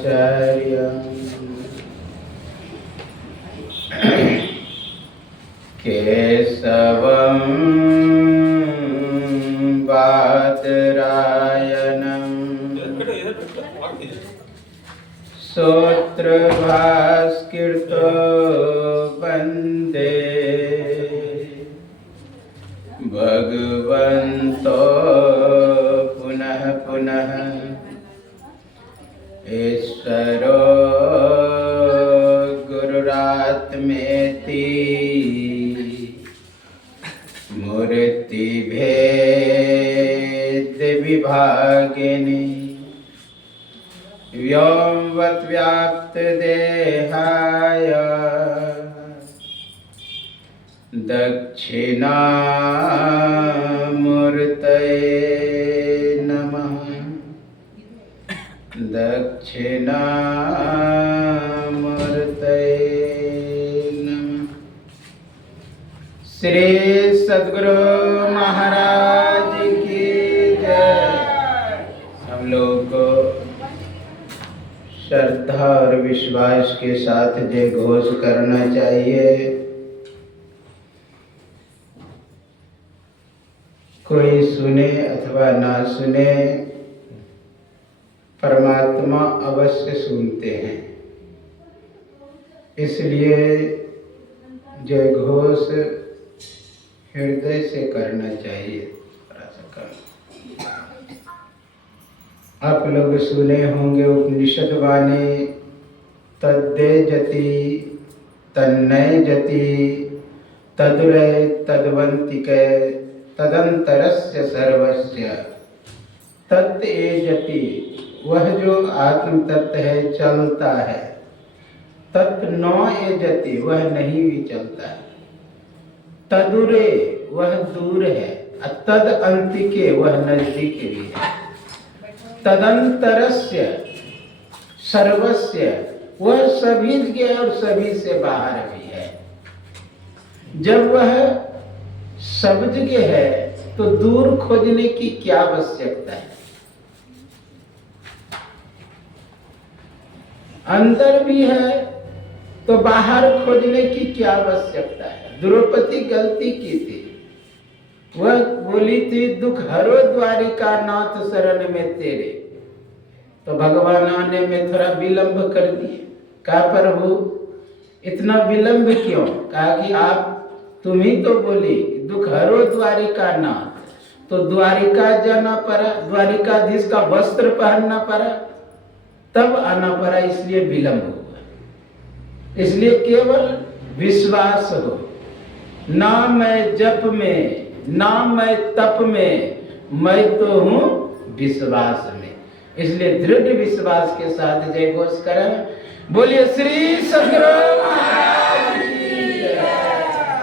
शङ्कराचार्यं केशवं बादरायणं सूत्रभास्कृतो वन्दे भगवन्तो पुनः पुनः ईश्वरो गुरुरात्मेति मूर्तिभेद विभागिनी व्योमवत् व्याप्त देहाय दक्षिणामूर्तये नमः। दक्षिणामूर्तये नमः। श्री सद्गुरु महाराज की जय। हम लोगों को श्रद्धा और विश्वास के साथ जय घोष करना चाहिए। कोई सुने अथवा ना सुने, परमात्मा अवश्य सुनते हैं। इसलिए जय घोष हृदय से करना चाहिए। आप लोग सुने होंगे उपनिषद वाणी, तद्दे जति तन्नय जति तदुरय तद्वंतिके तदंतरस्य सर्वस्य तत् एजति। वह जो आत्म तत्व है चलता है, तत् न एजति वह नहीं भी चलता है, तदुरे वह दूर है, तद अंतिके वह नजदीक भी है, तदंतरस्य सर्वस्य वह सभी जगह और सभी से बाहर भी है। जब वह सब जगह है तो दूर खोजने की क्या आवश्यकता है? अंदर भी है तो बाहर खोजने की क्या आवश्यकता है? द्रौपदी गलती की थी, वह बोली थी दुख हरो द्वारिका नाथ शरण में तेरे, तो भगवान आने में थोड़ा विलंब कर दिए। कहा प्रभु इतना विलंब क्यों? कहा कि आप तुम ही तो बोली दुख हरो द्वारिका नाथ, तो द्वारिका जाना पड़ा, द्वारिकाधीश का वस्त्र पहनना पड़ा, तब आना पड़ा, इसलिए विलंब हुआ। इसलिए केवल विश्वास हो, ना मैं जप में ना मैं तप में, मैं तो हूँ विश्वास में। इसलिए दृढ़ विश्वास के साथ जय घोष करें। बोलिए श्री सद्गुरु महाराज की जय।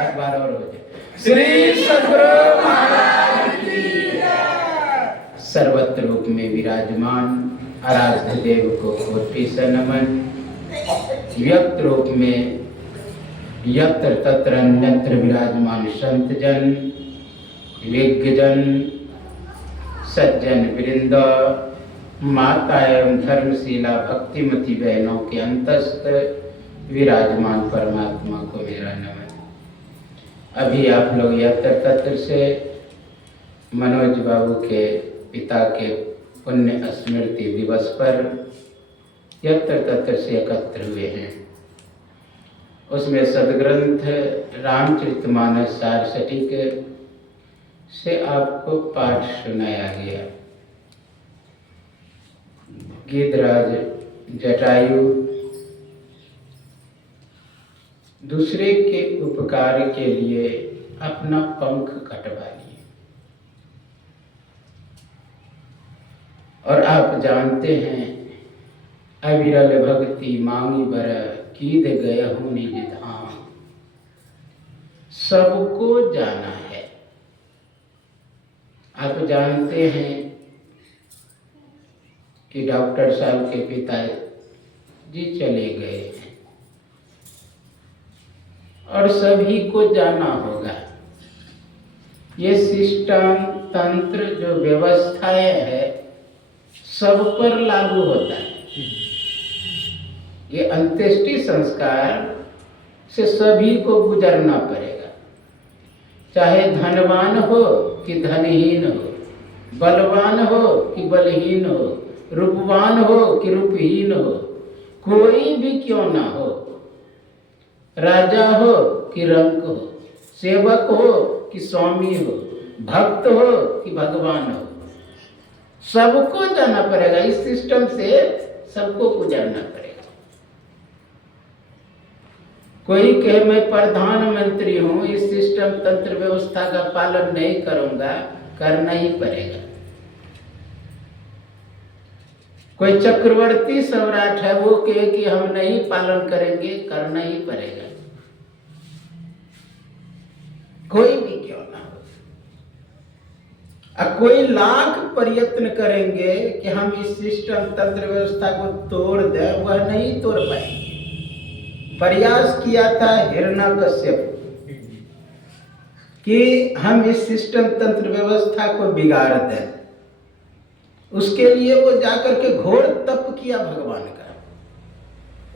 एक बार और हो जाए, श्री सद्गुरु महाराज की जय। सर्वत्र रूप में विराजमान आराध्य देव को कोटि से नमन। व्यक्त रूप में यत्र तत्र अन्यत्र विराजमान संत जन, विज्ञजन, सज्जन वृंद, माता एवं धर्मशीला भक्तिमती बहनों के अंतस्थ विराजमान परमात्मा को मेरा नमन। अभी आप लोग यत्र तत्र से मनोज बाबू के पिता के पुण्य स्मृति दिवस पर यत्र तत्र से एकत्र हुए हैं। उसमें सदग्रंथ रामचरितमानस सारसटिक से आपको पाठ सुनाया गया। गिद्धराज जटायु दूसरे के उपकार के लिए अपना पंख कटवा लिए, और आप जानते हैं अविरल भक्ति मांगी बर कीद गए हूँ निज धाम। सबको जाना है। आप जानते हैं कि डॉक्टर साहब के पिता जी चले गए हैं और सभी को जाना होगा। ये सिस्टम, तंत्र, जो व्यवस्थाएं है, सब पर लागू होता है। ये अंत्येष्टि संस्कार से सभी को गुजरना पड़ेगा, चाहे धनवान हो कि धनहीन हो, बलवान हो कि बलहीन हो, रूपवान हो कि रूपहीन हो, कोई भी क्यों ना हो, राजा हो कि रंक हो, सेवक हो कि स्वामी हो, भक्त हो कि भगवान हो, सबको जाना पड़ेगा। इस सिस्टम से सबको गुजरना पड़ेगा। कोई कहे मैं प्रधानमंत्री हूं, इस सिस्टम, तंत्र, व्यवस्था का पालन नहीं करूंगा, करना ही पड़ेगा। कोई चक्रवर्ती सम्राट है, वो कहे कि हम नहीं पालन करेंगे, करना ही पड़ेगा, कोई भी क्यों ना हो। अब कोई लाख प्रयत्न करेंगे कि हम इस सिस्टम, तंत्र, व्यवस्था को तोड़ दें, वह नहीं तोड़ पाएंगे। प्रयास किया था हिरण्यकश्यप कि हम इस सिस्टम, तंत्र, व्यवस्था को बिगाड़ दें। उसके लिए वो जाकर के घोर तप किया भगवान का।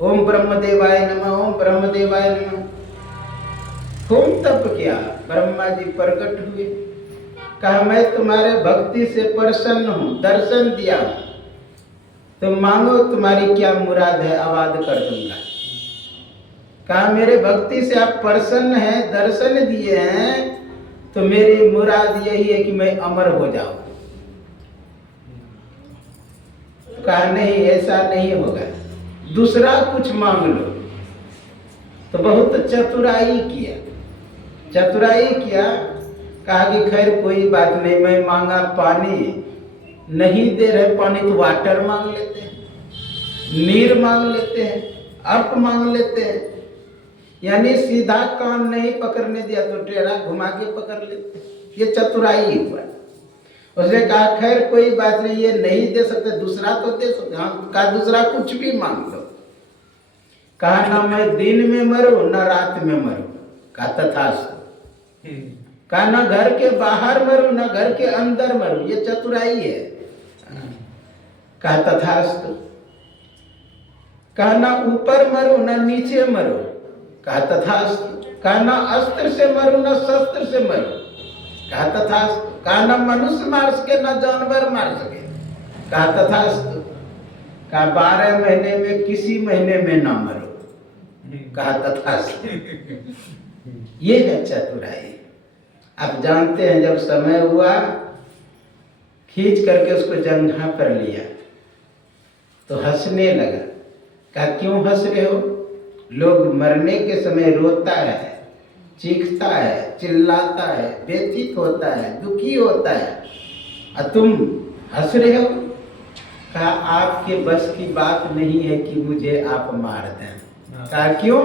ओम ब्रह्मदेवाय नमः, ओम ब्रह्मदेवाय नमः, खूब तप किया। ब्रह्मा जी प्रकट हुए, कहा मैं तुम्हारे भक्ति से प्रसन्न हूं, दर्शन दिया हूं, तो मांगो तुम्हारी क्या मुराद है, आवाज कर दूंगा। कहा मेरे भक्ति से आप प्रसन्न हैं, दर्शन दिए हैं, तो मेरी मुराद यही है कि मैं अमर हो जाऊं। कहा नहीं, ऐसा नहीं होगा, दूसरा कुछ मांग लो। तो बहुत चतुराई किया, कहा कि खैर कोई बात नहीं, मैं मांगा पानी, नहीं दे रहे पानी तो वाटर मांग लेते हैं, नीर मांग लेते हैं, अर्प मांग लेते हैं। यानी सीधा कान नहीं पकड़ने दिया तो टेढ़ा घुमा के पकड़ लेते हैं। ये चतुराई हुआ। उसने कहा खैर कोई बात नहीं, ये नहीं दे सकते, दूसरा तो दे सकते। हाँ, कहा दूसरा कुछ भी मांग लो। कहा ना मैं दिन में मरूं ना रात में मरूं, कहा तथास्तु। कहा ना घर के बाहर मरूं ना घर के अंदर मरूं, ये चतुराई है। कहा तथास्तु। कहा ना ऊपर मरूं ना नीचे मरूं, कहा तथास्तु। कहा ना अस्त्र से मरूं ना शस्त्र से मरूं, कहा तथास्तु। कहा ना मनुष्य मार सके ना जानवर मार सके, कहा तथास्तु। कहा 12 महीने में किसी महीने में ना मरो, कहा तथास्तु। ये है चतुराई। आप जानते हैं जब समय हुआ, खींच करके उसको जंघा पर लिया तो हंसने लगा। कहा क्यों हंस रहे हो? लोग मरने के समय रोता है, चीखता है, चिल्लाता है, व्यथित होता है, दुखी होता है, और तुम हंस रहे हो। कहा आपके बस की बात नहीं है कि मुझे आप मार दें। कहा क्यों?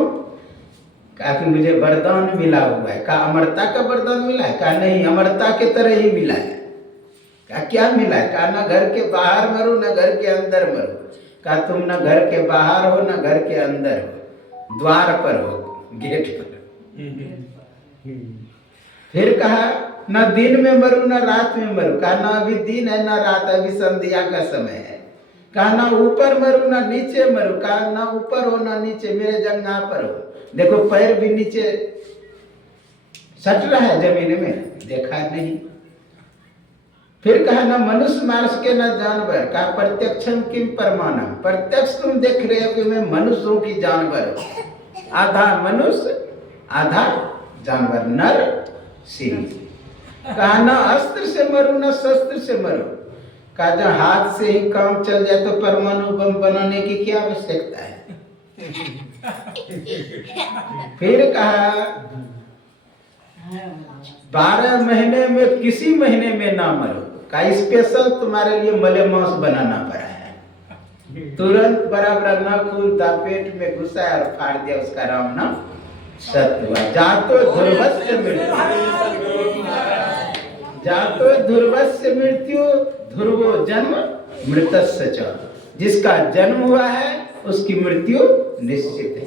कहा कि मुझे वरदान मिला हुआ है। कहा अमरता का वरदान मिला है? कहा नहीं, अमरता के तरह ही मिला है। कहा क्या मिला है? कहा ना घर के बाहर मरो ना घर के अंदर मरो। कहा तुम ना घर के बाहर हो ना घर के अंदर हो, द्वार पर हो, गेट पर। फिर कहा ना दिन में मरू ना रात में मरू। कहा ना अभी दिन है ना रात, अभी संध्या का समय है। कहा ना ऊपर मरू ना नीचे मरू। कहा ना ऊपर हो ना नीचे, मेरे जंघा पर हो। देखो पैर भी नीचे सट रहा है जमीन में, देखा नहीं। फिर कहा ना मनुष्य मार सके ना जानवर। कहा प्रत्यक्षम किम प्रमाणम, प्रत्यक्ष तुम देख रहे हो कि मैं मनुष्य हूं कि जानवर हूं, आधा मनुष्य आधा जानवर, नर सिंह। कहा ना अस्त्र से मरू ना शस्त्र से मरू। कहा जब हाथ से ही काम चल जाए तो परमाणु बम बनाने की क्या आवश्यकता है। फिर कहा 12 महीने में किसी महीने में ना मरो। कहा स्पेशल तुम्हारे लिए मलेमांस बनाना पड़ा है। तुरंत बराबर ना खून था, पेट में घुसा और फाड़ दिया उसका राम नाम सत्व। जातो ध्रुवस्य मृत्यु, जातो ध्रुवस्य मृत्यु, ध्रुवो जन्म मृतस्य च। जिसका जन्म हुआ है उसकी मृत्यु निश्चित है।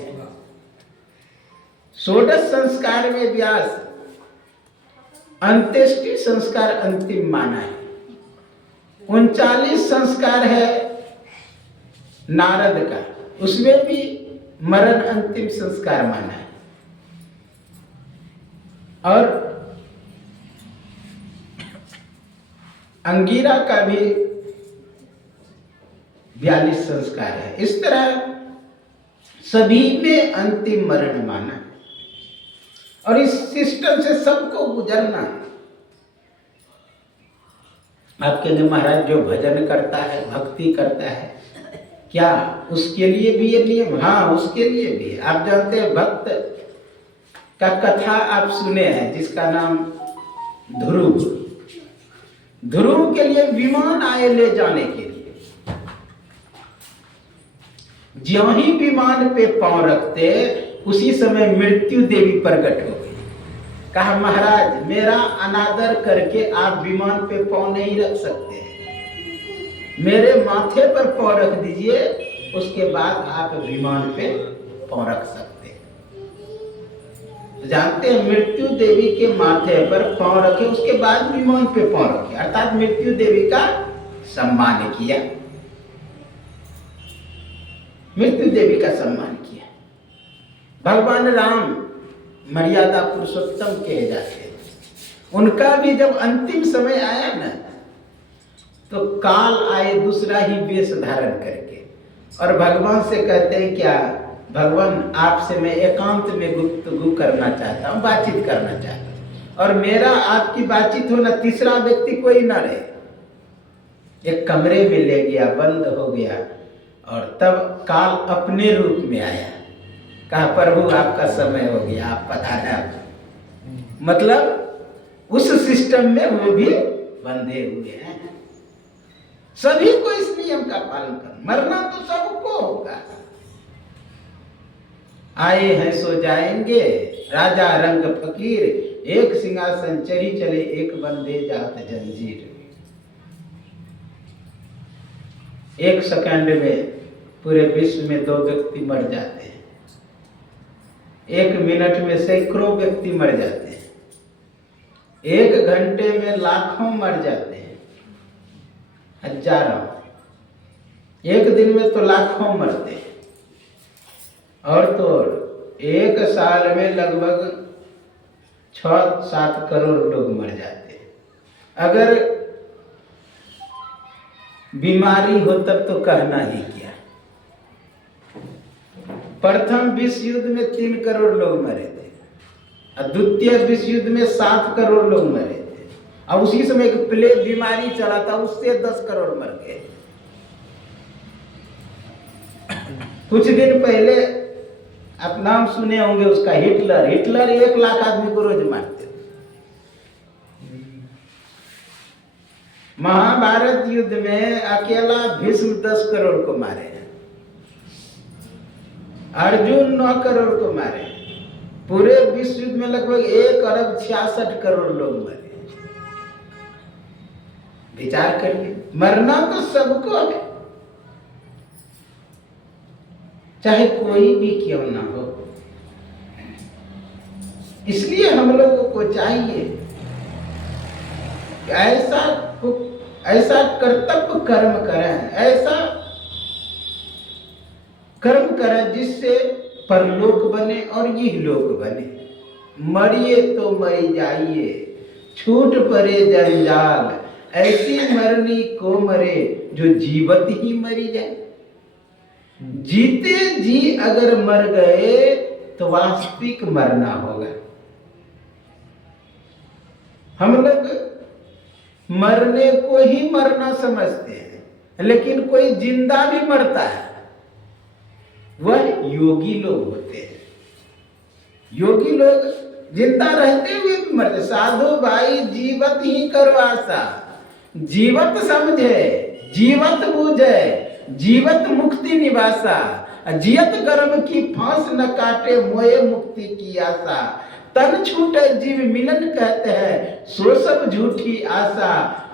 षोडश संस्कार में व्यास अंत्येष्टि संस्कार अंतिम माना है। 39 संस्कार है नारद का, उसमें भी मरण अंतिम संस्कार माना है। और अंगिरा का भी 42 संस्कार है। इस तरह सभी में अंतिम मरण माना है। और इस सिस्टम से सबको गुजरना है। आपके लिए महाराज जो भजन करता है, भक्ति करता है, क्या उसके लिए भी ये नियम? हाँ, उसके लिए भी। आप जानते हैं भक्त का कथा आप सुने हैं जिसका नाम ध्रुव। ध्रुव के लिए विमान आए ले जाने के लिए। ज्यों ही विमान पे पांव रखते उसी समय मृत्यु देवी प्रकट हो गई। कहा महाराज मेरा अनादर करके आप विमान पे पांव नहीं रख सकते, मेरे माथे पर पांव रख दीजिए, उसके बाद आप विमान पे पांव रख सकते। जानते हैं मृत्यु देवी के माथे पर पांव रखे, उसके बाद विमान पे पांव रखे, अर्थात मृत्यु देवी का सम्मान किया, मृत्यु देवी का सम्मान किया। भगवान राम मर्यादा पुरुषोत्तम कहे जाते हैं। उनका भी जब अंतिम समय आया ना तो काल आए दूसरा ही वेश धारण करके, और भगवान से कहते हैं क्या भगवान आपसे मैं एकांत में गुफ्तगू करना चाहता हूँ, बातचीत करना चाहता हूँ, और मेरा आपकी बातचीत होना तीसरा व्यक्ति कोई ना रहे। एक कमरे में ले गया, बंद हो गया, और तब काल अपने रूप में आया। कहा प्रभु आपका समय हो गया, आप पधारें। मतलब उस सिस्टम में वो भी बंधे हुए हैं। सभी को इस नियम का पालन कर, मरना तो सबको होगा। आए हैं सो जाएंगे, राजा रंग फकीर, एक सिंहासन चढ़ी चले, एक बंदे जात जंजीर। एक सेकंड में पूरे विश्व में 2 व्यक्ति मर जाते हैं, 1 मिनट में सैकड़ों व्यक्ति मर जाते हैं, 1 घंटे में लाखों मर जाते हैं, हजारों, 1 दिन में तो लाखों मरते हैं, और तो 1 साल में लगभग 6-7 करोड़ लोग मर जाते हैं। अगर बीमारी हो तब तो कहना ही क्या। प्रथम विश्व युद्ध में 3 करोड़ लोग मरे थे, और द्वितीय विश्व युद्ध में 7 करोड़ लोग मरे थे, और उसी समय एक प्लेग बीमारी चला था, उससे 10 करोड़ मर गए। कुछ दिन पहले आप नाम सुने होंगे उसका, हिटलर 1 लाख आदमी को रोज मारते थे। महाभारत युद्ध में अकेला भीष्म 10 करोड़ को मारे हैं, अर्जुन 9 करोड़ को मारे, पूरे विश्व युद्ध में लगभग 1 अरब 66 करोड़ लोग मरे। विचार करिए, मरना तो सबको है, चाहे कोई भी क्यों ना हो। इसलिए हम लोगों को चाहिए कि ऐसा कर्तव्य कर्म करें, ऐसा कर्म करें जिससे परलोक बने और इहलोक बने। मरिए तो मरी जाइए, छूट पड़े जंजाल, ऐसी मरनी को मरे जो जीवत ही मरी जाए। जीते जी अगर मर गए तो वास्तविक मरना होगा। हम लोग मरने को ही मरना समझते हैं, लेकिन कोई जिंदा भी मरता है, वह योगी लोग होते हैं। योगी लोग जिंदा रहते हुए भी मरते। साधु भाई जीवत ही करो आशा, जीवत समझे, जीवत बूझे, जीवत मुक्ति निवासा, जियत गर्म की फांस न काटे मोए मुक्ति की आशा। तन छूटे जीव मिलन कहते हैं, सो सब झूठी आशा।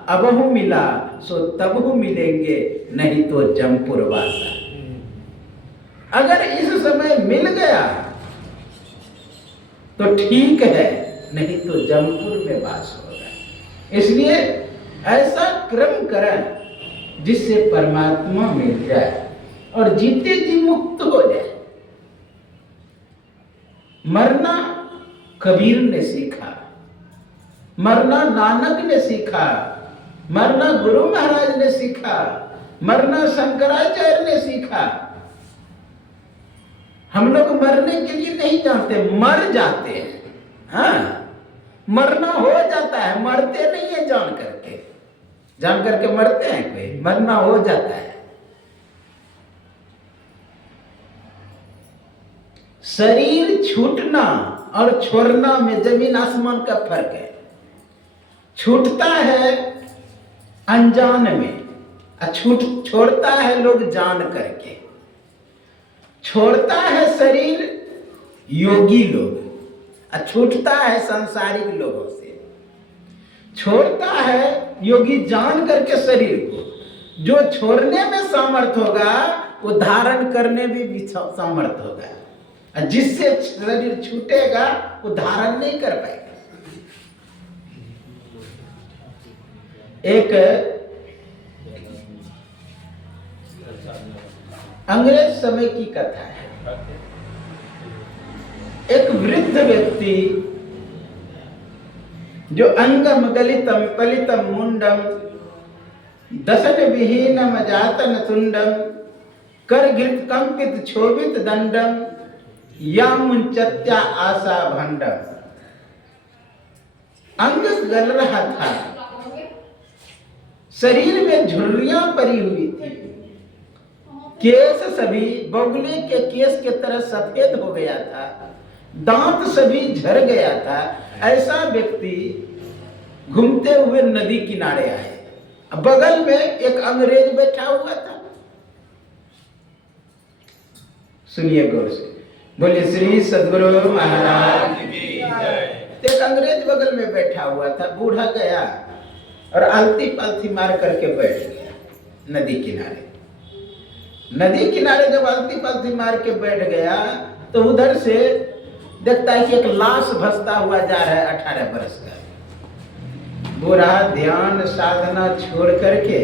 अबहु मिला सो तबहु मिलेंगे, नहीं तो जमपुर वासा। अगर इस समय मिल गया तो ठीक है, नहीं तो जमपुर में वास होगा। इसलिए ऐसा क्रम करें जिससे परमात्मा मिल जाए और जीते जी मुक्त हो जाए। मरना कबीर ने सीखा, मरना नानक ने सीखा, मरना गुरु महाराज ने सीखा, मरना शंकराचार्य ने सीखा। हम लोग मरने के लिए नहीं जानते, मर जाते हैं। हाँ, मरना हो जाता है, मरते नहीं है जान करके। जान करके मरते हैं कोई? मरना हो जाता है। शरीर छूटना और छोड़ना में जमीन आसमान का फर्क है। छूटता है अनजान में, छोड़ता है लोग जान करके। छोड़ता है शरीर योगी लोग, छूटता है सांसारिक लोगों से। छोड़ता है योगी जान करके शरीर को। जो छोड़ने में सामर्थ होगा वो धारण करने में भी सामर्थ होगा। जिससे शरीर छूटेगा वो धारण नहीं कर पाएगा। एक अंग्रेज समय की कथा है। एक वृद्ध व्यक्ति जो अंगम गलितम पलितम मुंडम दशन विहीनम जातन तुंडम कर घृत कंपित क्षोभित दंडम या मुंचत्या आशा भंडम। अंग गल रहा था, शरीर में झुर्रियां पड़ी हुई थी, केस सभी बगुले के केस के तरह सफेद हो गया था, दांत सभी झड़ गया था। ऐसा व्यक्ति घूमते हुए नदी किनारे आए। बगल में एक अंग्रेज बैठा हुआ था। सुनिए गौर से, बोले श्री सद्गुरु महाराज की जय। एक अंग्रेज बगल में बैठा हुआ था। बूढ़ा गया और आलती पालती मार करके बैठ गया नदी किनारे। नदी किनारे जब आलती पालती मार के बैठ गया तो उधर से देखता है कि एक लाश भसता हुआ जा रहा है 18 वर्ष का। बुरा ध्यान साधना छोड़ करके,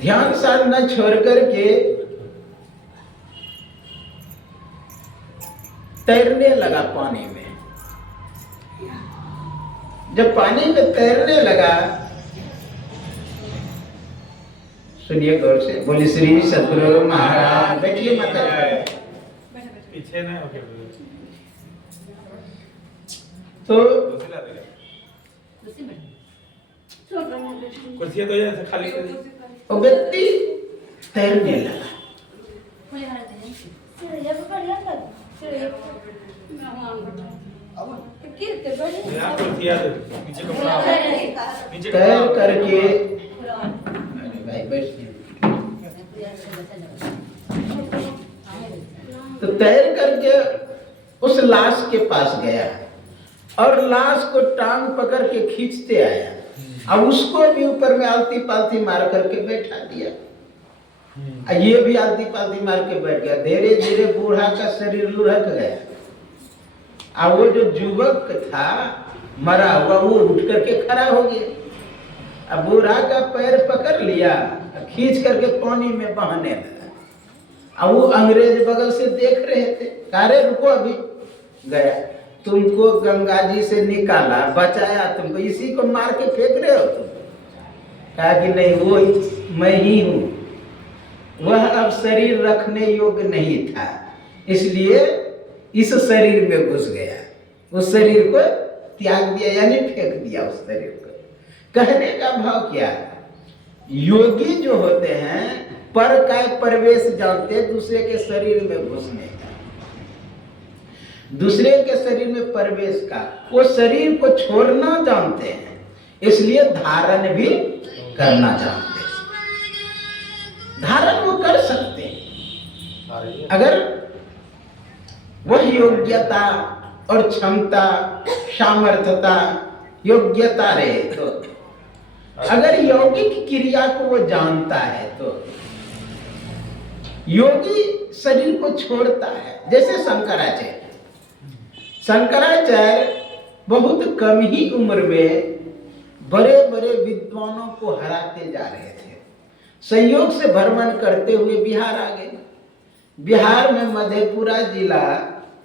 ध्यान साधना छोड़ करके तैरने लगा पानी में। जब पानी में तैरने लगा, सुनिए गौर से, बोले श्री सद्गुरु महाराज। बैठिए माता पीछे ना। तो कुर्सी तो ये खाली वो व्यक्ति तैरने लगा। तैर करके तो तैर करके उस लाश के पास गया और लाश को टांग पकड़ के खींचते आया। अब उसको भी ऊपर में आलती पालती मार करके बैठा दिया। ये भी आलती पालती मार के बैठ गया। धीरे धीरे बूढ़ा का शरीर लुढ़क गया। अब वो जो युवक था मरा हुआ, वो उठ करके खड़ा हो गया। अब बूढ़ा का पैर पकड़ लिया, खींच करके पानी में बहाने लगा। अब वो अंग्रेज बगल से देख रहे थे। अरे रुको, अभी गया, तुमको गंगा जी से निकाला, बचाया तुमको, इसी को मार के फेंक रहे हो तुम? कहा कि नहीं, वो मैं ही हूं। वह अब शरीर रखने योग्य नहीं था, इसलिए इस शरीर में घुस गया। उस शरीर को त्याग दिया, यानी फेंक दिया उस शरीर को। कहने का भाव क्या है? योगी जो होते हैं पर का प्रवेश जानते, दूसरे के शरीर में घुसने का, दूसरे के शरीर में प्रवेश का, वो शरीर को छोड़ना जानते हैं, इसलिए धारण भी करना जानते हैं। धारण वो कर सकते हैं अगर वह योग्यता और क्षमता, सामर्थ्यता, योग्यता रहे तो। अगर यौगिक क्रिया को वो जानता है तो योगी शरीर को छोड़ता है। जैसे शंकराचार्य बहुत कम ही उम्र में बड़े बड़े विद्वानों को हराते जा रहे थे। संयोग से भ्रमण करते हुए बिहार आ गए। बिहार में मधेपुरा जिला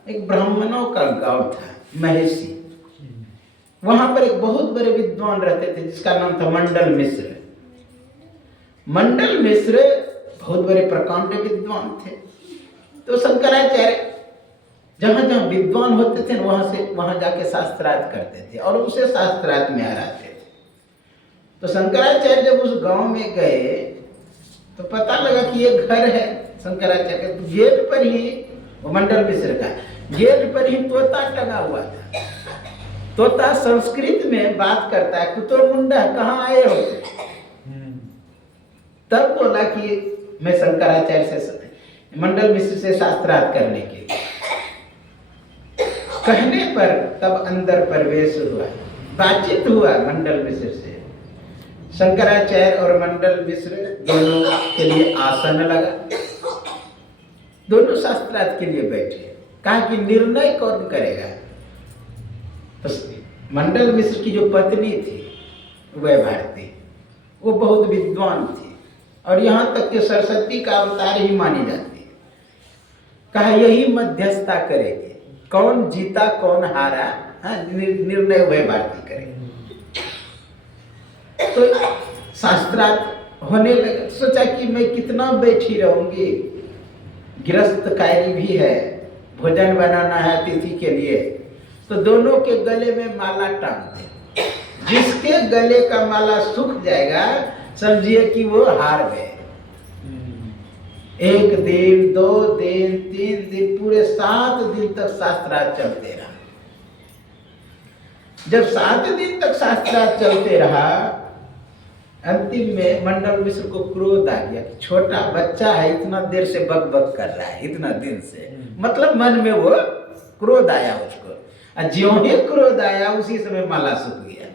एक ब्राह्मणों का गांव था, महेशी। वहां पर एक बहुत बड़े विद्वान रहते थे जिसका नाम था मंडल मिश्र। मंडल मिश्र बहुत बड़े प्रकांड विद्वान थे। तो शंकराचार्य जहां जहां विद्वान होते थे वहां जाके शास्त्रार्थ करते थे और उसे शास्त्रार्थ में हराते थे। तो शंकराचार्य जब उस गांव में गए तो पता लगा कि ये घर है शंकराचार्य का। तो गेट पर ही, वो मंडल मिश्र का, गेट पर ही तोता टंगा हुआ था। तोता संस्कृत में बात करता है, कुतो मुंडा कहाँ आए हो? तब बोला कि मैं शंकराचार्य से, मंडल मिश्र से शास्त्रार्थ करने के लिए। कहने पर तब अंदर प्रवेश हुआ, बातचीत हुआ मंडल मिश्र से। शंकराचार्य और मंडल मिश्र दोनों के लिए आसन लगा, दोनों शास्त्रार्थ के लिए बैठे। कहा कि निर्णय कौन करेगा? तो मंडल मिश्र की जो पत्नी थी वह भारती, वो बहुत विद्वान थी और यहाँ तक कि सरस्वती का अवतार ही मानी जाती है। कहा यही मध्यस्थता करेगी, कौन जीता कौन हारा, निर्णय वह भारती करेगी। तो शास्त्रार्थ होने लगा। सोचा कि मैं कितना बैठी रहूंगी, गृहस्थ कार्य भी है, भोजन बनाना है अतिथि के लिए। तो दोनों के गले में माला टांग दे, जिसके गले का माला सूख जाएगा समझिए कि वो हार गए। 1 दिन 2 दिन 3 दिन पूरे 7 दिन तक शास्त्रार्थ चलते रहा। जब 7 दिन तक शास्त्रार्थ चलते रहा, अंतिम में मंडल मिश्र को क्रोध आ गया। छोटा बच्चा है, इतना देर से बक बक कर रहा है, इतना दिन से, मतलब मन में वो क्रोध आया उसको। और ज्यों ही क्रोध आया उसी समय माला सूख गया,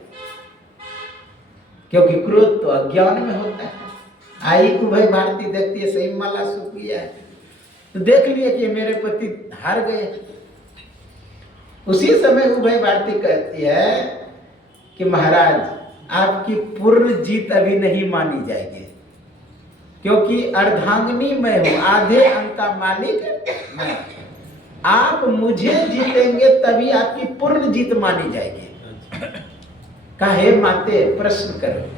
क्योंकि क्रोध तो अज्ञान में होता है। आई को भाई भारती देखती है सही माला सूख गया है, तो देख लिया कि मेरे पति हार गए। उसी समय उभय भारती कहती है कि महाराज आपकी पूर्ण जीत अभी नहीं मानी जाएगी, क्योंकि अर्धांगिनी मैं हूं, आधे अंग का मालिक मैं। आप मुझे जीतेंगे तभी आपकी पूर्ण जीत मानी जाएगी। कहे माते प्रश्न करो।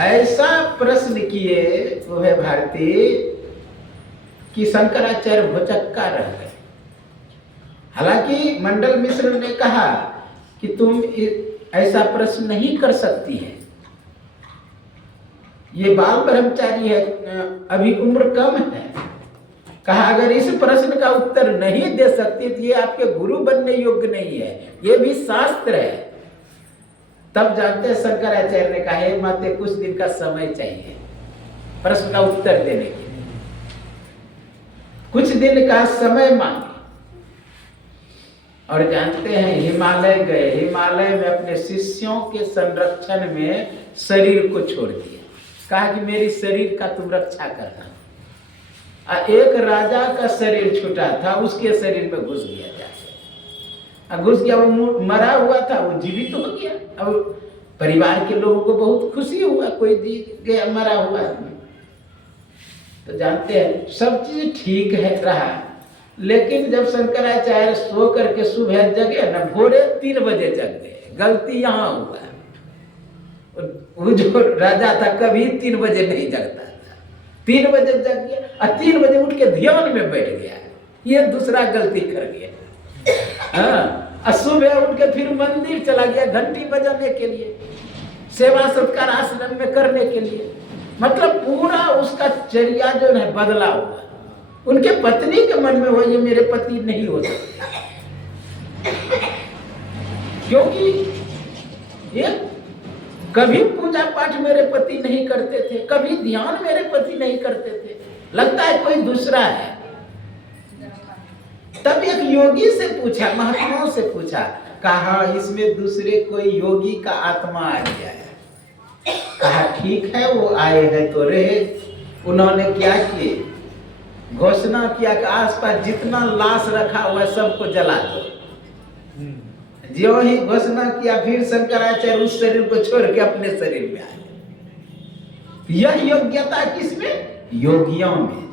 ऐसा प्रश्न किए वह भारती कि शंकराचार्य भौचक्का रह गए। हालांकि मंडल मिश्र ने कहा कि तुम ऐसा प्रश्न नहीं कर सकती है, ये बाल ब्रह्मचारी है, अभी उम्र कम है। कहा अगर इस प्रश्न का उत्तर नहीं दे सकती तो ये आपके गुरु बनने योग्य नहीं है, ये भी शास्त्र है। तब जानते हैं शंकराचार्य ने कहा हे माते कुछ दिन का समय चाहिए प्रश्न का उत्तर देने के लिए, कुछ दिन का समय मांगे। और जानते हैं हिमालय गए, हिमालय में अपने शिष्यों के संरक्षण में शरीर को छोड़ दिया। कहा कि मेरी शरीर का तुम रक्षा करना। एक राजा का शरीर छूटा था, उसके शरीर में घुस गया जाके, घुस गया, वो मरा हुआ था, वो जीवित हो गया। अब परिवार के लोगों को बहुत खुशी हुआ, कोई जीत गया मरा हुआ आदमी। तो जानते हैं सब चीज ठीक है रहा, लेकिन जब शंकराचार्य सो करके सुबह जगे ना, भोरे 3 बजे जग गए। गलती यहाँ हुआ, वो जो राजा था कभी 3 बजे नहीं जगता था, 3 बजे जग गया और 3 बजे उठ के ध्यान में बैठ गया। ये दूसरा गलती कर गया। हाँ, सुबह उठ के फिर मंदिर चला गया घंटी बजाने के लिए, सेवा सत्कार आश्रम में करने के लिए। मतलब पूरा उसका चर्या जो है बदला हुआ। उनके पत्नी के मन में हुआ ये मेरे पति नहीं हो सकते, क्योंकि एक कभी पूजा पाठ मेरे पति नहीं करते थे, कभी ध्यान मेरे पति नहीं करते थे, लगता है कोई दूसरा है। तब एक योगी से पूछा, महात्माओं से पूछा, कहा इसमें दूसरे कोई योगी का आत्मा आ गया है। कहा ठीक है, वो आए हैं तो रहे। उन्होंने क्या किए, घोषणा किया कि आसपास जितना लाश रखा हुआ है सबको जला दो। जो ही घोषणा किया, फिर शंकराचार्य उस शरीर को छोड़ के अपने शरीर में आए। यह योग्यता किसमें? योगियों में।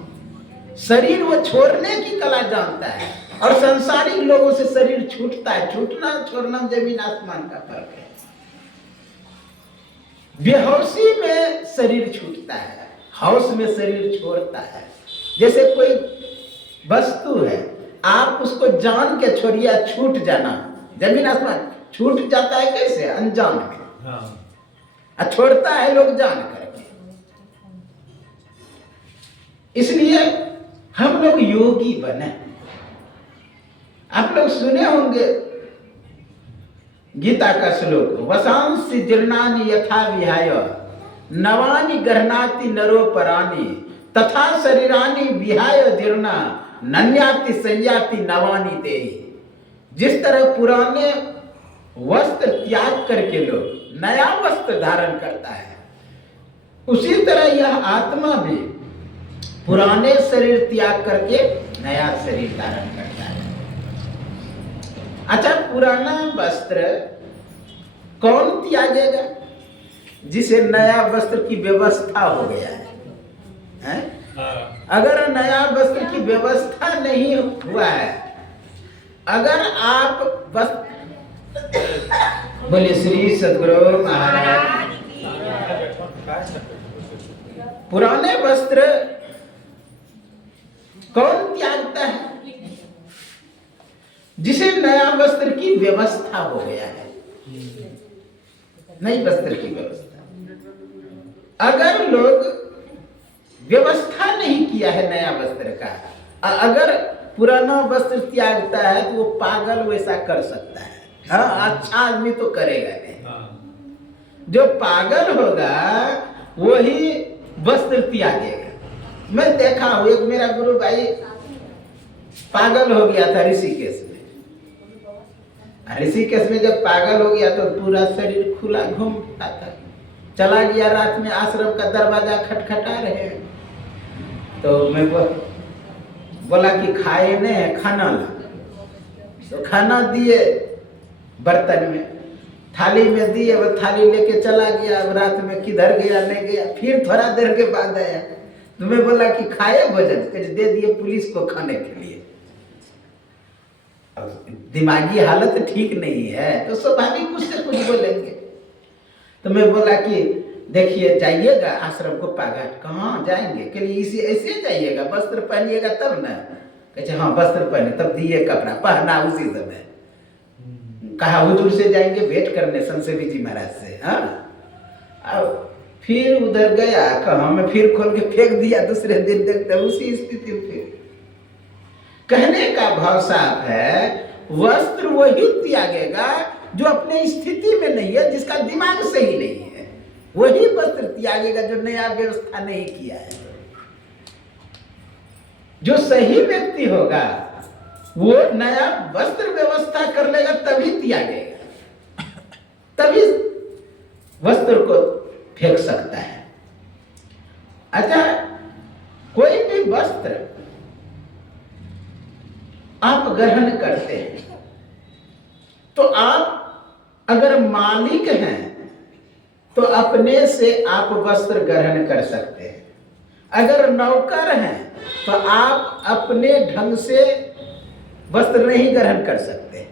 शरीर वो छोड़ने की कला जानता है, और संसारिक लोगों से शरीर छूटता है। छूटना छोड़ना जमीन आसमान का फर्क है। बेहोशी में शरीर छूटता है, होश में शरीर छोड़ता है। जैसे कोई वस्तु है, आप उसको जान के छोड़िए, छूट जाना, जमीन आसमान छूट जाता है कैसे? अनजान में। हाँ। छोड़ता है लोग जान करके। इसलिए हम लोग योगी बने। आप लोग सुने होंगे गीता का श्लोक, वसांसि जीर्णानि यथा विहाय नवानि गृह्णाति नरो परानि तथा शरीरानि विहाय जीर्णा नन्याति संयाति नवानि देहि। जिस तरह पुराने वस्त्र त्याग करके लोग नया वस्त्र धारण करता है, उसी तरह यह आत्मा भी पुराने शरीर त्याग करके नया शरीर धारण करता है। अच्छा, पुराना वस्त्र कौन त्यागेगा? जिसे नया वस्त्र की व्यवस्था हो गया है? अगर नया वस्त्र की व्यवस्था नहीं हुआ है, अगर आप बोले श्री सद्गुरु महाराज, पुराने वस्त्र कौन त्यागता है? जिसे नया वस्त्र की व्यवस्था हो गया है। नई वस्त्र की व्यवस्था, अगर लोग व्यवस्था नहीं किया है नया वस्त्र का, अगर पुराना वस्त्र त्यागता है तो वो पागल वैसा कर सकता है। हाँ, अच्छा आदमी तो करेगा नहीं। जो पागल होगा वही वस्त्र त्यागेगा। मैं देखा हूं, एक मेरा गुरु भाई पागल हो गया था ऋषिकेश में। ऋषिकेश में जब पागल हो गया तो पूरा शरीर खुला घूमता था। चला गया, रात में आश्रम का दरवाजा खटखटा रहे हैं, तो मैं बोला कि खाए नहीं, खाना ला। तो खाना दिए बर्तन में, थाली में दिए, वो थाली लेके चला गया। अब रात में किधर गया नहीं गया, फिर थोड़ा देर के बाद आया। तो मैं बोला कि खाए भोजन? दे दिए पुलिस को खाने के लिए। दिमागी हालत ठीक नहीं है तो स्वाभाविक कुछ से कुछ बोलेंगे। तो मैं बोला कि देखिए, जाइएगा आश्रम को पागल, कहाँ जाएंगे? के लिए इसी ऐसे जाइएगा, वस्त्र पहनिएगा तब ना। कहे हाँ वस्त्र पहने, तब दिए कपड़ा पहना उसी समय। कहा हुजूर से जाएंगे भेंट करने, संसेवी जी महाराज से। हाँ, अब फिर उधर गया, कहा मैं फिर खोल के फेंक दिया। दूसरे दिन देखते उसी स्थिति में। फिर कहने का भाव साफ है, वस्त्र वही त्यागेगा जो अपने स्थिति में नहीं है, जिसका दिमाग सही नहीं है। वही वस्त्र त्यागेगा जो नया व्यवस्था नहीं किया है। जो सही व्यक्ति होगा वो नया वस्त्र व्यवस्था कर लेगा, तभी त्यागेगा, तभी वस्त्र को फेंक सकता है। अच्छा, कोई भी वस्त्र आप ग्रहण करते हैं तो आप अगर मालिक हैं तो अपने से आप वस्त्र ग्रहण कर सकते हैं। अगर नौकर हैं तो आप अपने ढंग से वस्त्र नहीं ग्रहण कर सकते।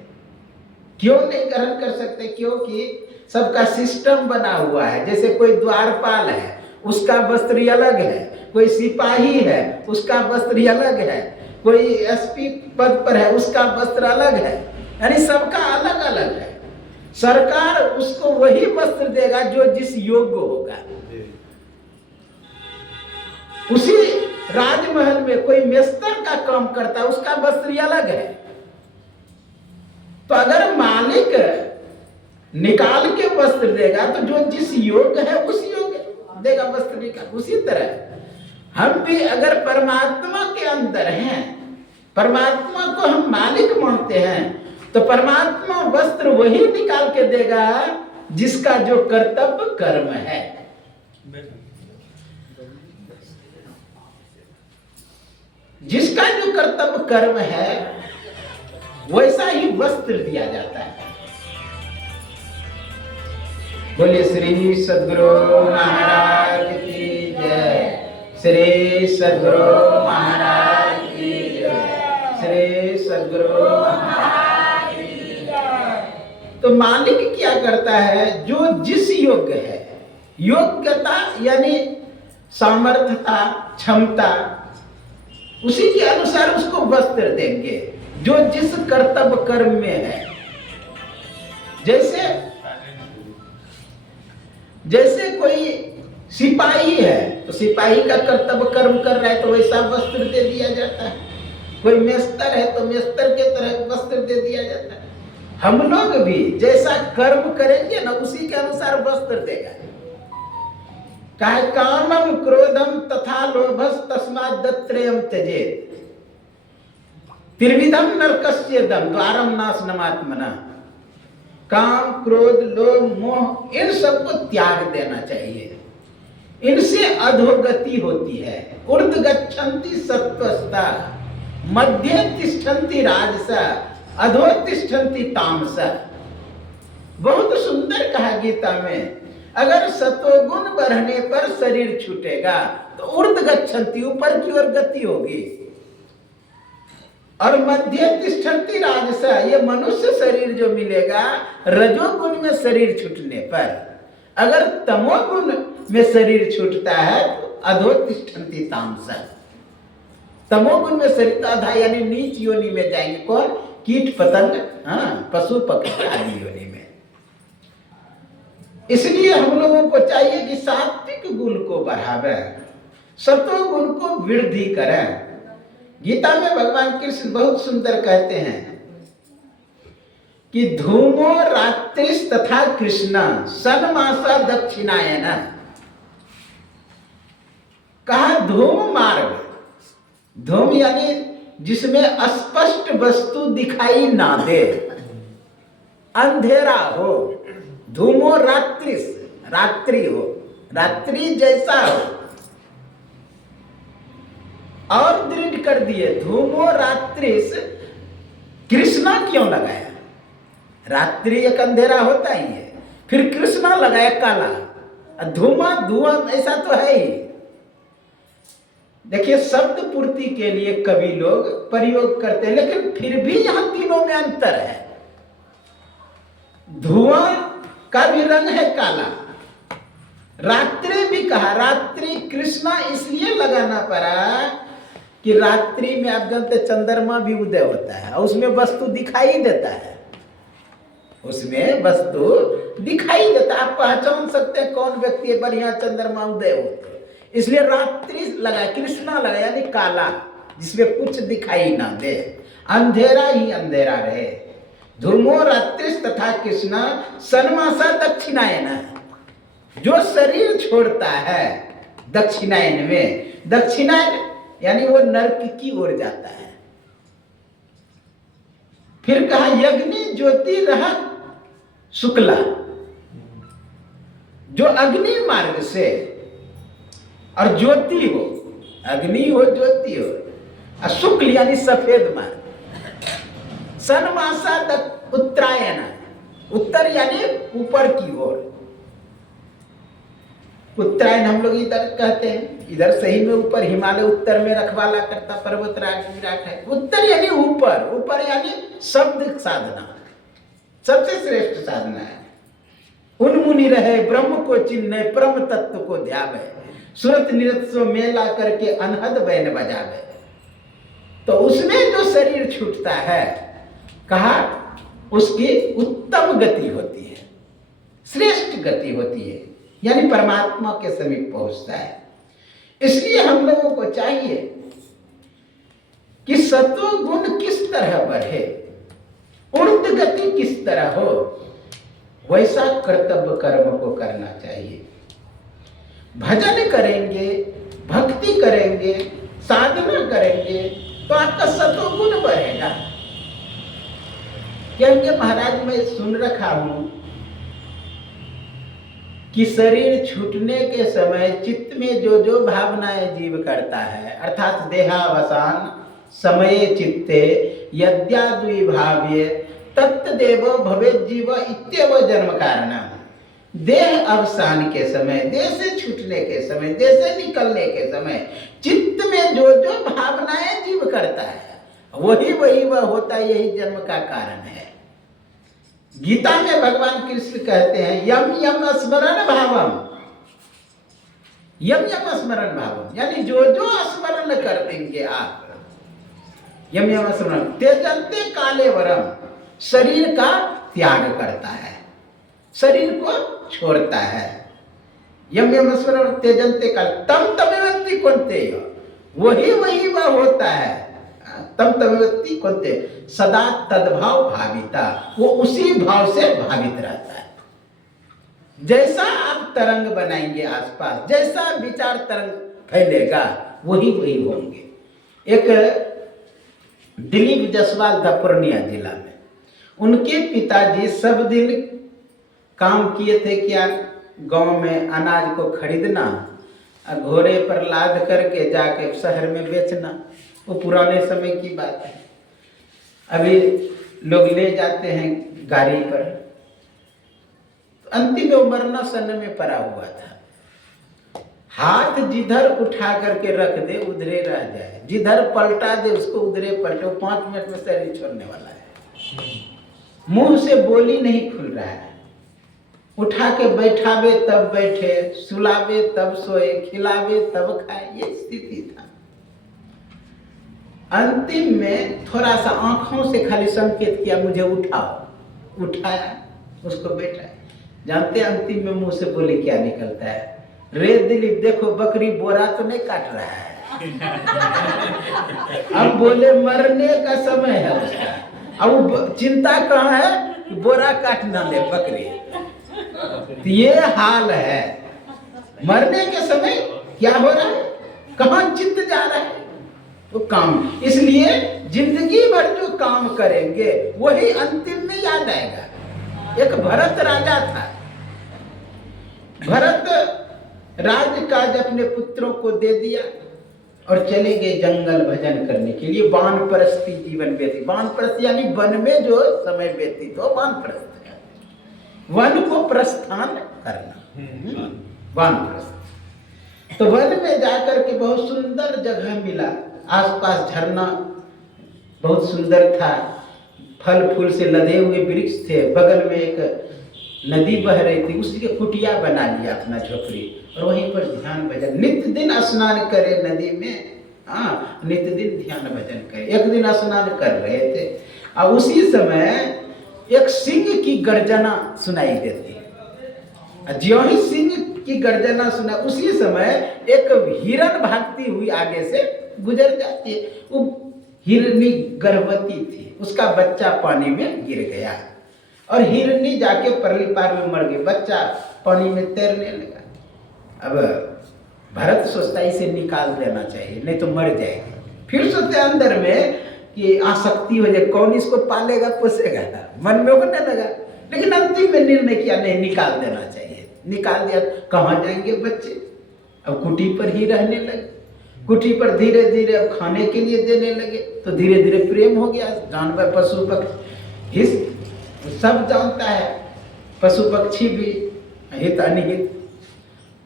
क्यों नहीं ग्रहण कर सकते? क्योंकि सबका सिस्टम बना हुआ है। जैसे कोई द्वारपाल है, उसका वस्त्र अलग है। कोई सिपाही है, उसका वस्त्र अलग है। कोई एसपी पद पर है, उसका वस्त्र अलग है। यानी सबका अलग अलग है। सरकार उसको वही वस्त्र देगा जो जिस योग्य होगा। उसी राजमहल में कोई मेस्तर का काम करता है, उसका वस्त्र अलग है। तो अगर मालिक निकाल के वस्त्र देगा तो जो जिस योग है उस योग देगा वस्त्र निकाल। उसी तरह हम भी अगर परमात्मा के अंदर हैं, परमात्मा को हम मालिक मानते हैं, तो परमात्मा वस्त्र वही निकाल के देगा जिसका जो कर्तव्य कर्म है। जिसका जो कर्तव्य कर्म है वैसा ही वस्त्र दिया जाता है। बोलिए श्री सद्गुरु महाराज की जय, श्री सद्गुरु महाराज की जय, श्री सद्गुरु महाराज की जय। तो मालिक क्या करता है, जो जिस योग्य है, योग्यता यानी सामर्थ्यता, क्षमता, उसी के अनुसार उसको वस्त्र देंगे जो जिस कर्तव्य कर्म में है। जैसे कोई सिपाही है तो सिपाही का कर्तव्य कर्म कर रहा है तो वैसा वस्त्र दे दिया जाता है। कोई मेस्तर है तो मेस्तर के तरह वस्त्र दे दिया जाता है। हम लोग भी जैसा कर्म करेंगे ना उसी के अनुसार वस्त्र देगा। कहा कामम क्रोधम तथा लोभस तस्मात् दत्त्रयम् त्यजेत् त्रिविधम नरकस्य दम द्वारम नाशनमात्मनः। काम, क्रोध, लोभ, मोह, इन सबको त्याग देना चाहिए। इनसे अधोगति होती है। ऊर्ध्व गच्छन्ति सत्त्वस्ता, मध्ये तिष्ठन्ति राजसा, अधो तिष्ठन्ति तामसा। बहुत सुंदर कहा गीता में। अगर सत्वगुण बढ़ने पर शरीर छूटेगा तो ऊर्ध्व गच्छन्ति, ऊपर की ओर गति होगी, और मध्य तिष्ठन्ति राजसा, ये मनुष्य शरीर जो मिलेगा रजोगुण में शरीर छूटने पर। अगर तमोगुण में शरीर छूटता है तो अधो तिष्ठन्ति तामसा, तमोगुण में शरीर आधा यानी नीच योनि में जाएंगे। कौन? कीट पतंग, पशु पक्षी आदि योनि में। इसलिए हम लोगों को चाहिए कि सात्विक गुण को बढ़ावे, सत्व गुण को वृद्धि करें। गीता में भगवान कृष्ण बहुत सुंदर कहते हैं कि धूमो रात्रिस तथा कृष्ण सन्मासा दक्षिणायन। कहा धूम मार्ग, धूम यानी जिसमें अस्पष्ट वस्तु दिखाई ना दे, अंधेरा हो। धूमो रात्रिस, रात्रि हो, रात्रि जैसा हो। और दृढ़ कर दिए धूमो रात्रिस। कृष्णा क्यों लगाया? रात्रि एक अंधेरा होता ही है, फिर कृष्णा लगाया काला। धुआं धुआं ऐसा तो है ही। देखिए शब्द पूर्ति के लिए कवि लोग प्रयोग करते हैं, लेकिन फिर भी यहां तीनों में अंतर है। धुआं का भी रंग है काला। रात्रि भी कहा, रात्रि कृष्णा इसलिए लगाना पड़ा कि रात्रि में आप जानते चंद्रमा भी उदय होता है और उसमें वस्तु दिखाई देता है, उसमें वस्तु दिखाई देता है। आप पहचान सकते हैं कौन व्यक्ति है, बढ़िया चंद्रमा उदय होते, इसलिए रात्रि लगा, कृष्णा लगा यानी काला, जिसमें कुछ दिखाई ना दे, अंधेरा ही अंधेरा रहे। धूमो रात्रिस तथा कृष्णा सन्मासा दक्षिणायन। जो शरीर छोड़ता है दक्षिणायन में, दक्षिणायन यानी वो नरक की ओर जाता है। फिर कहा यज्ञ ज्योति रह शुक्ला, जो अग्नि मार्ग से, और ज्योति हो, अग्नि हो ज्योति हो, और शुक्ल यानी सफेद मार्ग। सन्मासा उत्तरायण, उत्तर यानी ऊपर की ओर। उत्तरायण हम लोग इधर कहते हैं, इधर सही में ऊपर हिमालय उत्तर में रखवाला करता, पर्वतराज विराट है। उत्तर यानी ऊपर, ऊपर यानी शब्द साधना, सबसे श्रेष्ठ साधना है। उन मुनि रहे ब्रह्म को चिन्ह, परम तत्व को ध्यावे, सुरत नृत्य मेला करके अनहद बैन बजावे। तो उसमें जो शरीर छूटता है, कहा उसकी उत्तम गति होती है, श्रेष्ठ गति होती है, यानी परमात्मा के समीप पहुंचता है। इसलिए हम लोगों को चाहिए कि सत्व गुण किस तरह बढ़े, ऊर्ध्व गति किस तरह हो, वैसा कर्तव्य कर्म को करना चाहिए। भजन करेंगे, भक्ति करेंगे, साधना करेंगे तो आपका सतोगुण बढ़ेगा। क्योंकि महाराज मैं सुन रखा हूं कि शरीर छूटने के समय चित्त में जो जो भावनाएं जीव करता है, अर्थात देहावसान समये चित्ते यद्याद्विभाव्ये तत्देवो भवेत् जीव इत्येव जन्म कारणम्। देह अवसान के समय, देह से छूटने के समय, देह से निकलने के समय चित्त में जो जो भावनाएं जीव करता है वही वह होता है, यही जन्म का कारण है। गीता में भगवान कृष्ण कहते हैं यम यम स्मरण भावम, यम यम स्मरण भावम, यानी जो जो स्मरण कर देंगे आप, यम यम स्मरण त्यजन्ते काले वरम, शरीर का त्याग करता है, शरीर को छोड़ता है। यम यम स्मरण त्यजन्ते काल तम तमेवति कौन्ते, वही वह होता है। तम तमेवति कौन्ते सदा तद्भाव भाविता, वो उसी भाव से भावित रहता है। जैसा आप तरंग बनाएंगे आसपास, जैसा विचार तरंग फैलेगा वही वही होंगे। एक दिलीप जायसवाल था पूर्णिया जिला में, उनके पिताजी सब दिन काम किए थे क्या, गांव में अनाज को खरीदना, घोड़े पर लाद करके जाके शहर में बेचना। वो पुराने समय की बात है। अभी लोग ले जाते हैं गाड़ी पर। अंतिम में मरना सन में पड़ा हुआ था। हाथ जिधर उठा करके रख दे उधरे रह जाए, जिधर पलटा दे उसको उधरे पलटे। 5 मिनट में शरीर छोड़ने वाला है। मुंह से बोली नहीं खुल रहा है। उठा के बैठावे तब बैठे, सुलावे तब सोए, खिलावे तब खाए, ये स्थिति था। अंतिम में थोड़ा सा आंखों से खाली संकेत किया मुझे उठाओ, उठाया, उसको बैठाया। जानते अंतिम में मुंह से बोले क्या निकलता है, रे दिलीप देखो बकरी बोरा तो नहीं काट रहा है। अब बोले मरने का समय है उसका, अब चिंता कहाँ है कि बोरा काट ना ले बकरी। तो ये हाल है। मरने के समय क्या हो रहा है, कहाँ चित्त जा रहा है, वो काम। इसलिए जिंदगी भर जो काम करेंगे वही अंतिम में याद आएगा। एक भरत राजा था। भरत राजकाज अपने पुत्रों को दे दिया और चले गए जंगल भजन करने के लिए। वानप्रस्थी जीवन व्यतीत, वानप्रस्थ यानी वन में जो समय व्यतीत हो, वानप्रस्थ, वन को प्रस्थान करना, वानप्रस्थ। तो वन में जाकर के बहुत सुंदर जगह मिला, आसपास झरना बहुत सुंदर था, फल फूल से लदे हुए वृक्ष थे, बगल में एक नदी बह रही थी, उसी के कुटिया बना लिया अपना झोपड़ी और वहीं पर ध्यान भजन। नित्य दिन स्नान करे नदी में, नित्य दिन ध्यान भजन करे। एक दिन स्नान कर रहे थे और उसी समय एक सिंह की गर्जना सुनाई देती है। ज्यों ही सिंह की गर्जना सुना, उसी समय एक हिरण भागती हुई आगे से गुजर जाती है। वो हिरनी गर्भवती थी, उसका बच्चा पानी में गिर गया और हिरनी जाके परली पार में मर गई, बच्चा पानी में तैरने लगा। अब भरत सोचता इसे निकाल देना चाहिए, नहीं तो मर जाएगी। फिर सोचते अंदर में कि आसक्ति हो जाए, कौन इसको पालेगा पोसेगा, मन में होने लगा। लेकिन अंतिम में निर्णय किया नहीं, निकाल देना चाहिए। निकाल दिया। कहाँ जाएंगे बच्चे, अब कुटी पर ही रहने लगे। कुटी पर धीरे धीरे अब खाने के लिए देने लगे, तो धीरे धीरे प्रेम हो गया। जानवर पशु पक्षी हित सब जानता है, पशु पक्षी भी हित अनिहित।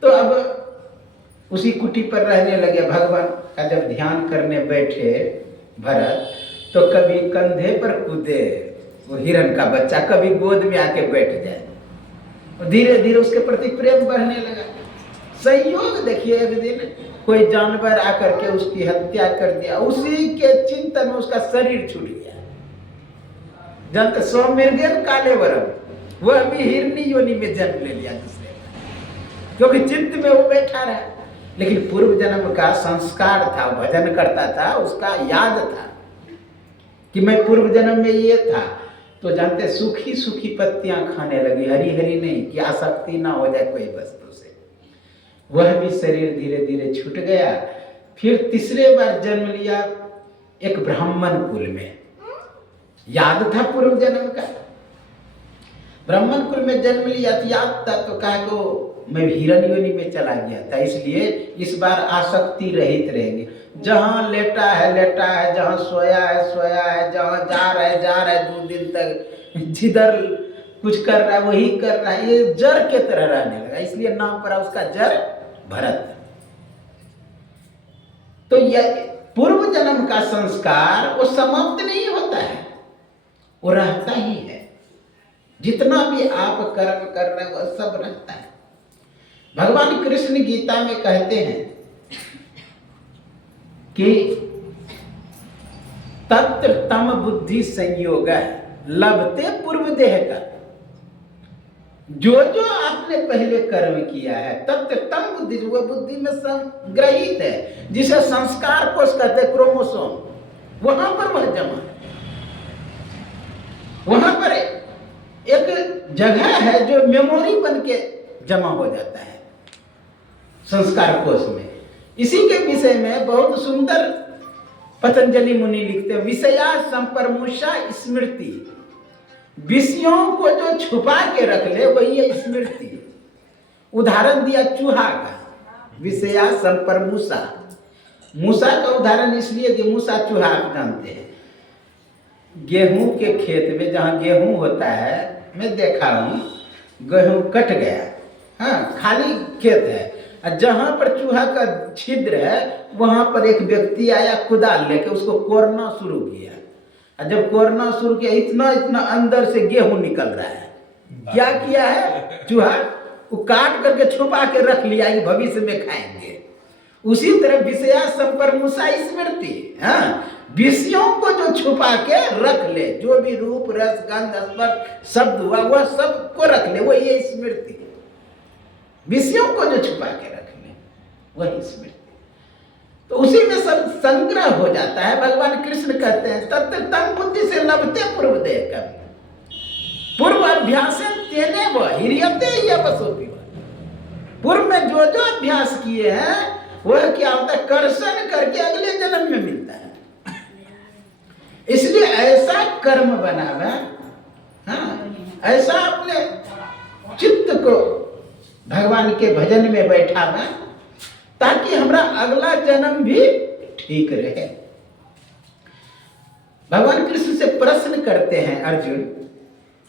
तो अब उसी कुटी पर रहने लगे। भगवान का जब ध्यान करने बैठे भरत, तो कभी कंधे पर कूदे वो हिरण का बच्चा, कभी गोद में आके बैठ जाए और धीरे धीरे उसके प्रति प्रेम बढ़ने लगा। संयोग देखिए, एक दिन कोई जानवर आकर के उसकी हत्या कर दिया, उसी के चिंतन में उसका शरीर छूट गया। जानते सौमृगेन काले वरम, वो अभी हिरनी योनि में जन्म ले लिया दूसरे, क्योंकि चित्त में वो बैठा रहा। लेकिन पूर्व जन्म का संस्कार था, भजन करता था, उसका याद था कि मैं पूर्व जन्म में ये था। तो जानते सूखी सूखी पत्तियां खाने लगी, हरी हरी नहीं, कि आसक्ति ना हो जाए कोई वस्तु से। वह भी शरीर धीरे धीरे छूट गया। फिर तीसरे बार जन्म लिया एक ब्राह्मण कुल में। याद था पूर्व जन्म का, ब्राह्मण कुल में जन्म लिया तो याद था, तो कहा को मैं हिरण्य योनि में चला गया था, इसलिए इस बार आसक्ति रहित रहेंगे। जहां लेटा है, जहां सोया है, जहां जा रहा है 2 दिन तक, जिधर कुछ कर रहा है वही कर रहा है, ये जड़ के तरह रहने लगा, इसलिए नाम पड़ा उसका जड़ भरत। तो यह पूर्व जन्म का संस्कार वो समाप्त नहीं होता है, वो रहता ही है। जितना भी आप कर्म कर रहे हो वह सब रहता है। भगवान कृष्ण गीता में कहते हैं कि तत्र तम बुद्धि संयोग लभते पूर्व देह का। जो जो आपने पहले कर्म किया है तत्र तम बुद्धि, वह बुद्धि में संग्रहित है, जिसे संस्कार कोश कहते हैं, क्रोमोसोम, वहां पर वह जमा है। वहां पर एक जगह है जो मेमोरी बन के जमा हो जाता है संस्कार कोश में। इसी के विषय में बहुत सुंदर पतंजलि मुनि लिखते हैं, विषया संपरमुषा स्मृति, विषयों को जो छुपा के रख ले वही है स्मृति। उदाहरण दिया चूहा का, विषया संपरमुषा। मूसा का उदाहरण इसलिए दिया, मूसा चूहा आप जानते हैं। गेहूं के खेत में जहां गेहूं होता है, मैं देखा हूं, गेहूं कट गया, हाँ खाली खेत है, जहां पर चूहा का छिद्र है वहां पर एक व्यक्ति आया कुदाल लेके उसको कोरना शुरू किया। और जब कोरना शुरू किया, इतना इतना अंदर से गेहूं निकल रहा है। क्या किया है चूहा? वो काट करके छुपा के रख लिया कि भविष्य में खाएंगे। उसी तरह विषया संपरमुषा स्मृति, हाँ विषयों को जो छुपा के रख ले, जो भी रूप रस गंध स्पर्श शब्द हुआ वह सब को रख ले, वही है स्मृति। विषयों को जो छुपा के रख ले वही स्मृति। तो उसी में सब संग्रह हो जाता है। भगवान कृष्ण कहते हैं तत्र तम बुद्धि से लभते पूर्व देह का पूर्व अभ्यास तेने व हिरियते यवसोपि। पूर्व में जो जो अभ्यास किए हैं वह क्या होता है, कर्षण करके अगले जन्म में मिलता है। इसलिए ऐसा कर्म बनावे, हाँ ऐसा अपने चित्त को भगवान के भजन में बैठावे, ताकि हमारा अगला जन्म भी ठीक रहे। भगवान कृष्ण से प्रश्न करते हैं अर्जुन,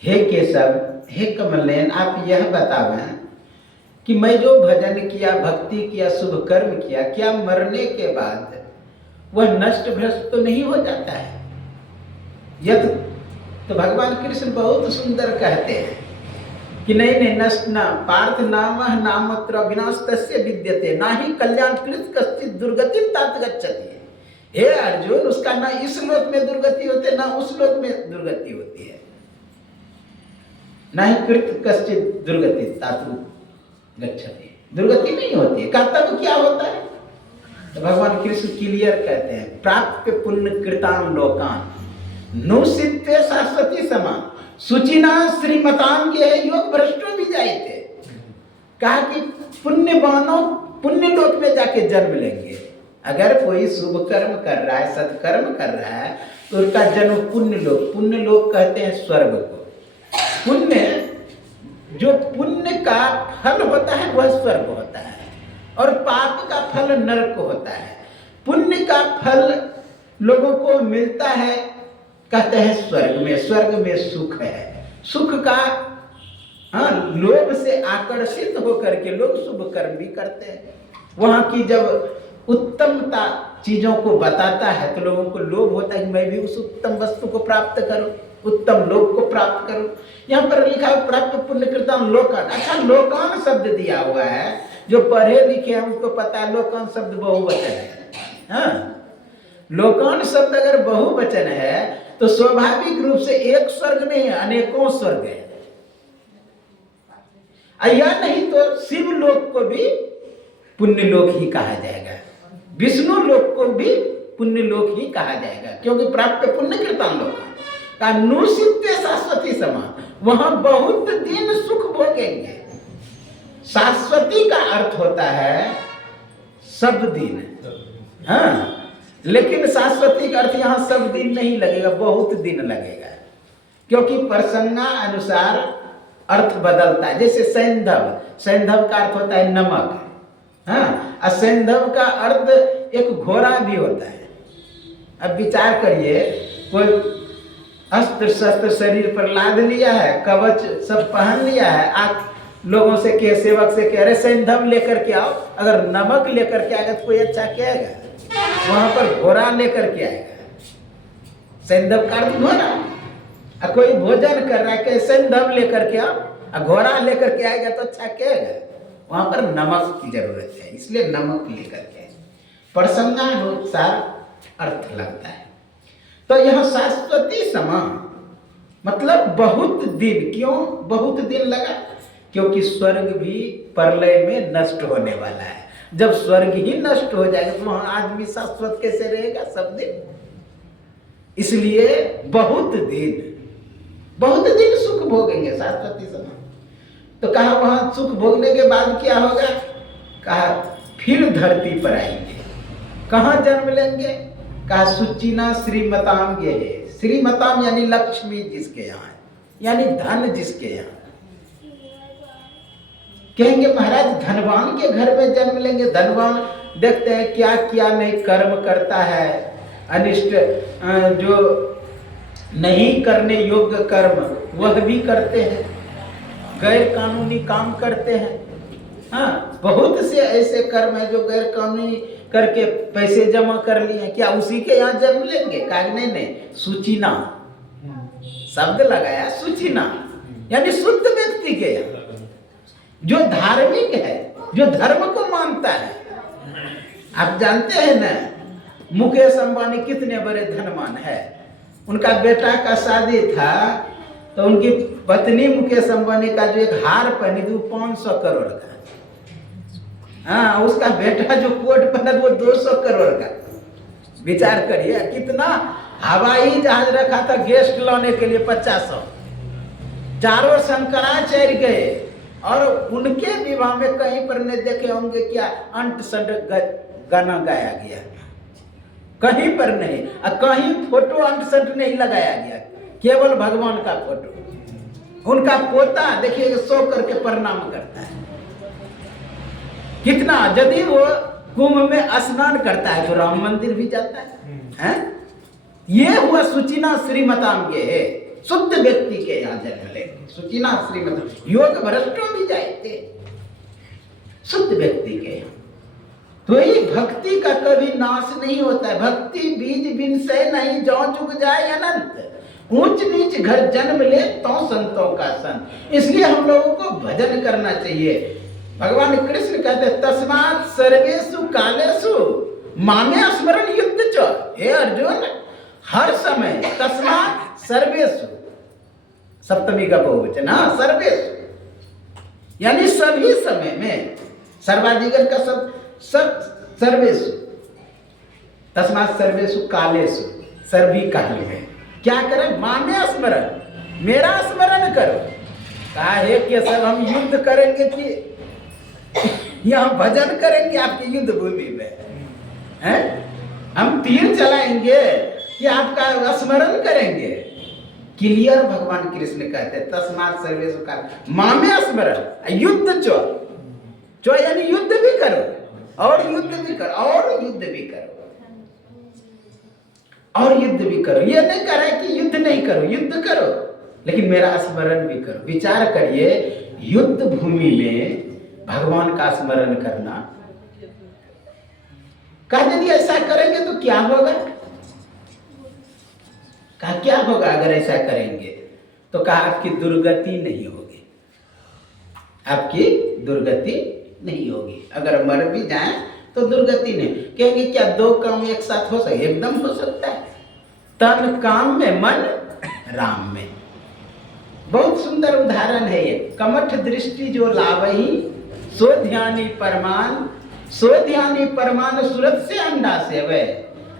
हे केशव, हे कमलनयन, आप यह बतावें कि मैं जो भजन किया, भक्ति किया, शुभ कर्म किया, क्या मरने के बाद वह नष्ट भ्रष्ट तो नहीं हो जाता है? यह तो भगवान कृष्ण बहुत सुंदर कहते हैं कि नहीं नष्ट न पार्थ नाम नामत्र विनाश तस्य विद्यते ना ही कल्याण कृत कश्चित दुर्गति तात गच्छति। हे अर्जुन, उसका ना इस लोक में दुर्गति होती है ना उस लोक में दुर्गति होती है। ना ही कृत कश्चित दुर्गति तात गच्छति, दुर्गति नहीं होती है। कर्तव्य क्या होता है? तो भगवान कृष्ण क्लियर कहते हैं, प्राप्य पुण्य कृतान लोकान नुसित्ते शाश्वती समान सुचिना श्रीमताम के योग भ्रष्टो भी जाए थे। कहा कि पुण्यवानों पुण्य लोक में जाके जन्म लेंगे। अगर कोई शुभ कर्म कर रहा है, सत्कर्म कर रहा है, तो उसका जन्म पुण्य लोक कहते हैं स्वर्ग को। पुण्य, जो पुण्य का फल होता है वह स्वर्ग होता है, और पाप का फल नरक होता है। पुण्य का फल लोगों को मिलता है, कहते हैं स्वर्ग में सुख है। सुख का लोभ से आकर्षित होकर के लोग शुभ कर्म भी करते हैं। वहाँ की जब उत्तमता चीजों को बताता है तो लोगों को लोभ होता है कि मैं भी उस उत्तम वस्तु को प्राप्त करूं, उत्तम लोक को प्राप्त करूं। यहाँ पर लिखा है प्राप्त पुण्य कृतान लोकान। अच्छा, लोकान शब्द दिया हुआ है, जो पढ़े लिखे हैं उसको पता है लोकान शब्द बहुवचन है। हाँ, लोकान शब्द अगर बहुवचन है तो स्वाभाविक रूप से एक स्वर्ग नहीं है, अनेकों स्वर्ग है। या नहीं तो शिव लोक को भी पुण्य लोक ही कहा जाएगा, विष्णु लोक को भी पुण्य लोक ही कहा जाएगा, क्योंकि प्राप्त पुण्य कृतान लोक। का नुसित्ते शाश्वती समा, वहां बहुत दिन सुख भोगेंगे। शाश्वती का अर्थ होता है सब दिन, हाँ, लेकिन शाश्वती का अर्थ यहाँ सब दिन नहीं लगेगा, बहुत दिन लगेगा, क्योंकि प्रसंगा अनुसार अर्थ बदलता है। जैसे सैंधव, सैंधव का अर्थ होता है नमक, हाँ, और सैंधव का अर्थ एक घोड़ा भी होता है। अब विचार करिए, कोई अस्त्र शस्त्र शरीर पर लाद लिया है, कवच सब पहन लिया है, आप लोगों से के सेवक से कह रहे सैंधव लेकर के आओ, अगर नमक लेकर के आएगा तो कोई अच्छा कहेगा, वहां पर घोड़ा लेकर के आएगा, सैंधव का अर्थ घोड़ा। और कोई भोजन कर रहा है कि सैंधव लेकर के आओ, और घोड़ा लेकर के आएगा तो अच्छा कहेगा, वहां पर नमक की जरूरत है, इसलिए नमक लेकर के प्रसंगानुसार अर्थ लगता है। तो यह शाश्वती समा मतलब बहुत दिन। क्यों बहुत दिन लगा? क्योंकि स्वर्ग भी प्रलय में नष्ट होने वाला है। जब स्वर्ग ही नष्ट हो जाएगा तो वहां आदमी शाश्वत कैसे रहेगा सब दिन? इसलिए बहुत दिन सुख भोगेंगे शाश्वती समा। तो कहा वहां सुख भोगने के बाद क्या होगा? कहा फिर धरती पर आएंगे। कहाँ जन्म लेंगे? कहा सुचिना श्रीमताम ये है। श्रीमताम यानी लक्ष्मी जिसके यहाँ है, यानी धन जिसके यहाँ। कहेंगे महाराज धनवान के घर में जन्म लेंगे। धनवान देखते हैं क्या क्या नहीं कर्म करता है, अनिष्ट जो नहीं करने योग्य कर्म वह भी करते हैं, गैर कानूनी काम करते हैं। हाँ, बहुत से ऐसे कर्म है जो गैर कानूनी करके पैसे जमा कर लिए, क्या उसी के यहाँ जन्म लेंगे? कहा नहीं, सुचिना शब्द लगाया, सुचिना यानी शुद्ध व्यक्ति के यहाँ, जो धार्मिक है, जो धर्म को मानता है। आप जानते हैं ना, मुकेश अंबानी कितने बड़े धनवान है। उनका बेटा का शादी था तो उनकी पत्नी मुकेश अंबानी का जो एक हार पहनी थी वो 500 करोड़ का। हाँ, उसका बेटा जो कोट पहना वो 200 करोड़ का। विचार करिए कितना। हवाई जहाज रखा था गेस्ट लाने के लिए 50। चारों शंकराचार्य गए और उनके विवाह में कहीं पर नहीं देखे होंगे क्या अंट संट गाना गाया गया, कहीं पर नहीं। और कहीं फोटो अंट संट नहीं लगाया गया, केवल भगवान का फोटो। उनका पोता देखिए सो करके प्रणाम करता है। कितना, यदि वो कुंभ में स्नान करता है तो राम मंदिर भी जाता है। ये हुआ सुचिना श्रीमताम ये है, शुद्ध व्यक्ति के यहाँ जन्म ले। सुचिना श्रीमताम, योग भ्रष्टों भी जाते शुद्ध व्यक्ति के यहाँ। तो ये भक्ति का कभी नाश नहीं होता है। भक्ति बीज बिन से नहीं, जो चुक जाए अनंत। ऊंच नीच घर जन्म ले तो संतों का संत। इसलिए हम लोगों को भजन करना चाहिए। भगवान कृष्ण कहते तस्मात् सर्वेषु कालेषु मामे स्मरण युक्त च। हे अर्जुन, हर समय तस्मात् सर्वेषु, सप्तमी का बहुवचन, हाँ, सर्वेषु यानी सभी समय में, सर्वाधिगण का सब सर्वेषु, तस्मात् सर्वेषु कालेषु, सभी काल में क्या करें? मामे स्मरण, मेरा स्मरण करो। कहा है कि सब हम युद्ध करेंगे कि यहाँ भजन करेंगे आपकी युद्ध भूमि में? हैं? हम तीर चलाएंगे कि आपका स्मरण करेंगे? क्लियर भगवान कृष्ण कहते हैं तस्मात् सर्वेषु काल मामे स्मरण युद्ध चो यानी युद्ध भी करो और युद्ध भी करो और युद्ध भी करो और युद्ध भी करो। ये नहीं कह रहा है कि युद्ध नहीं करो, युद्ध करो, लेकिन मेरा स्मरण भी करो। विचार करिए, युद्ध भूमि में भगवान का स्मरण करना। कहा यदि ऐसा करेंगे तो क्या होगा? कहा क्या होगा अगर ऐसा करेंगे? तो कहा आपकी दुर्गति नहीं होगी, आपकी दुर्गति नहीं होगी। अगर मर भी जाए तो दुर्गति नहीं। कहेंगे क्या दो काम एक साथ हो सकता? एकदम हो सकता है। तन काम में, मन राम में। बहुत सुंदर उदाहरण है ये। कमठ दृष्टि जो लावही सो ध्यानी परमान, सो ध्यानी परमान सूरत से अंडा सेवे।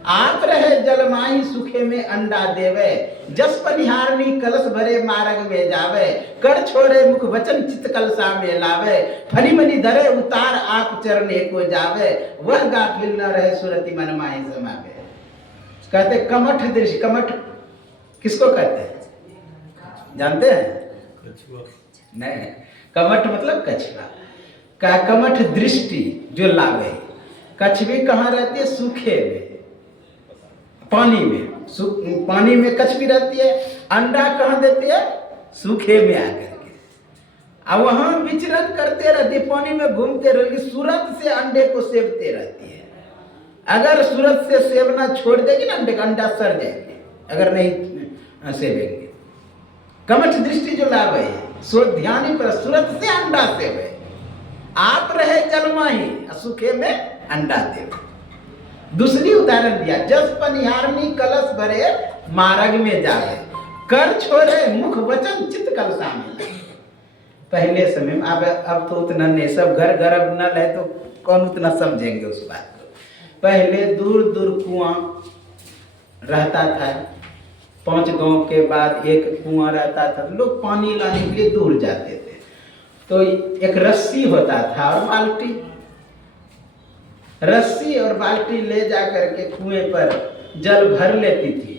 आप रहे जलमाई सुखे में अंडा देवे, जस पनिहारनी कलश भरे मार्ग में जावे, कर छोड़े मुख वचन चित कलसा में लावे, फनी मनी धरे उतार आप चरने को जावे, वह गाफिल न रहे सुरति मन माही समावे। कहते कमठ दृष्टि, कमठ किसको कहते हैं जानते हैं? नहीं, कमठ मतलब कछुआ का, कमठ दृष्टि जो लावे। कछुवी कहाँ रहती है? सूखे में, पानी में। पानी में कछुवी रहती है। अंडा कहाँ देती है? सूखे में आकर के। अब वहां विचरण करते रहती है, पानी में घूमते रहती, सूरत से अंडे को सेवते रहती है। अगर सूरत से सेवना छोड़ देगी ना अंडे का, अंडा सड़ जाएंगे अगर नहीं सेवेंगे। कमठ दृष्टि जो लावे सो ध्यानी पर सूरत से अंडा सेवे, आप रहे जलमाही सूखे में अंडा देवे। दूसरी उदाहरण दिया, जस पनिहारनी कलश भरे मार्ग में जावे, कर छोड़े मुख वचन चित कलसा में। पहले समय में, अब तो उतना नहीं, सब घर घर अब नल है तो कौन उतना समझेंगे उस बात को। पहले दूर दूर कुआं रहता था, 5 गांव के बाद एक कुआं रहता था, लोग पानी लाने के लिए दूर जाते थे। तो एक रस्सी होता था और बाल्टी, रस्सी और बाल्टी ले जा करके कुएं पर जल भर लेती थी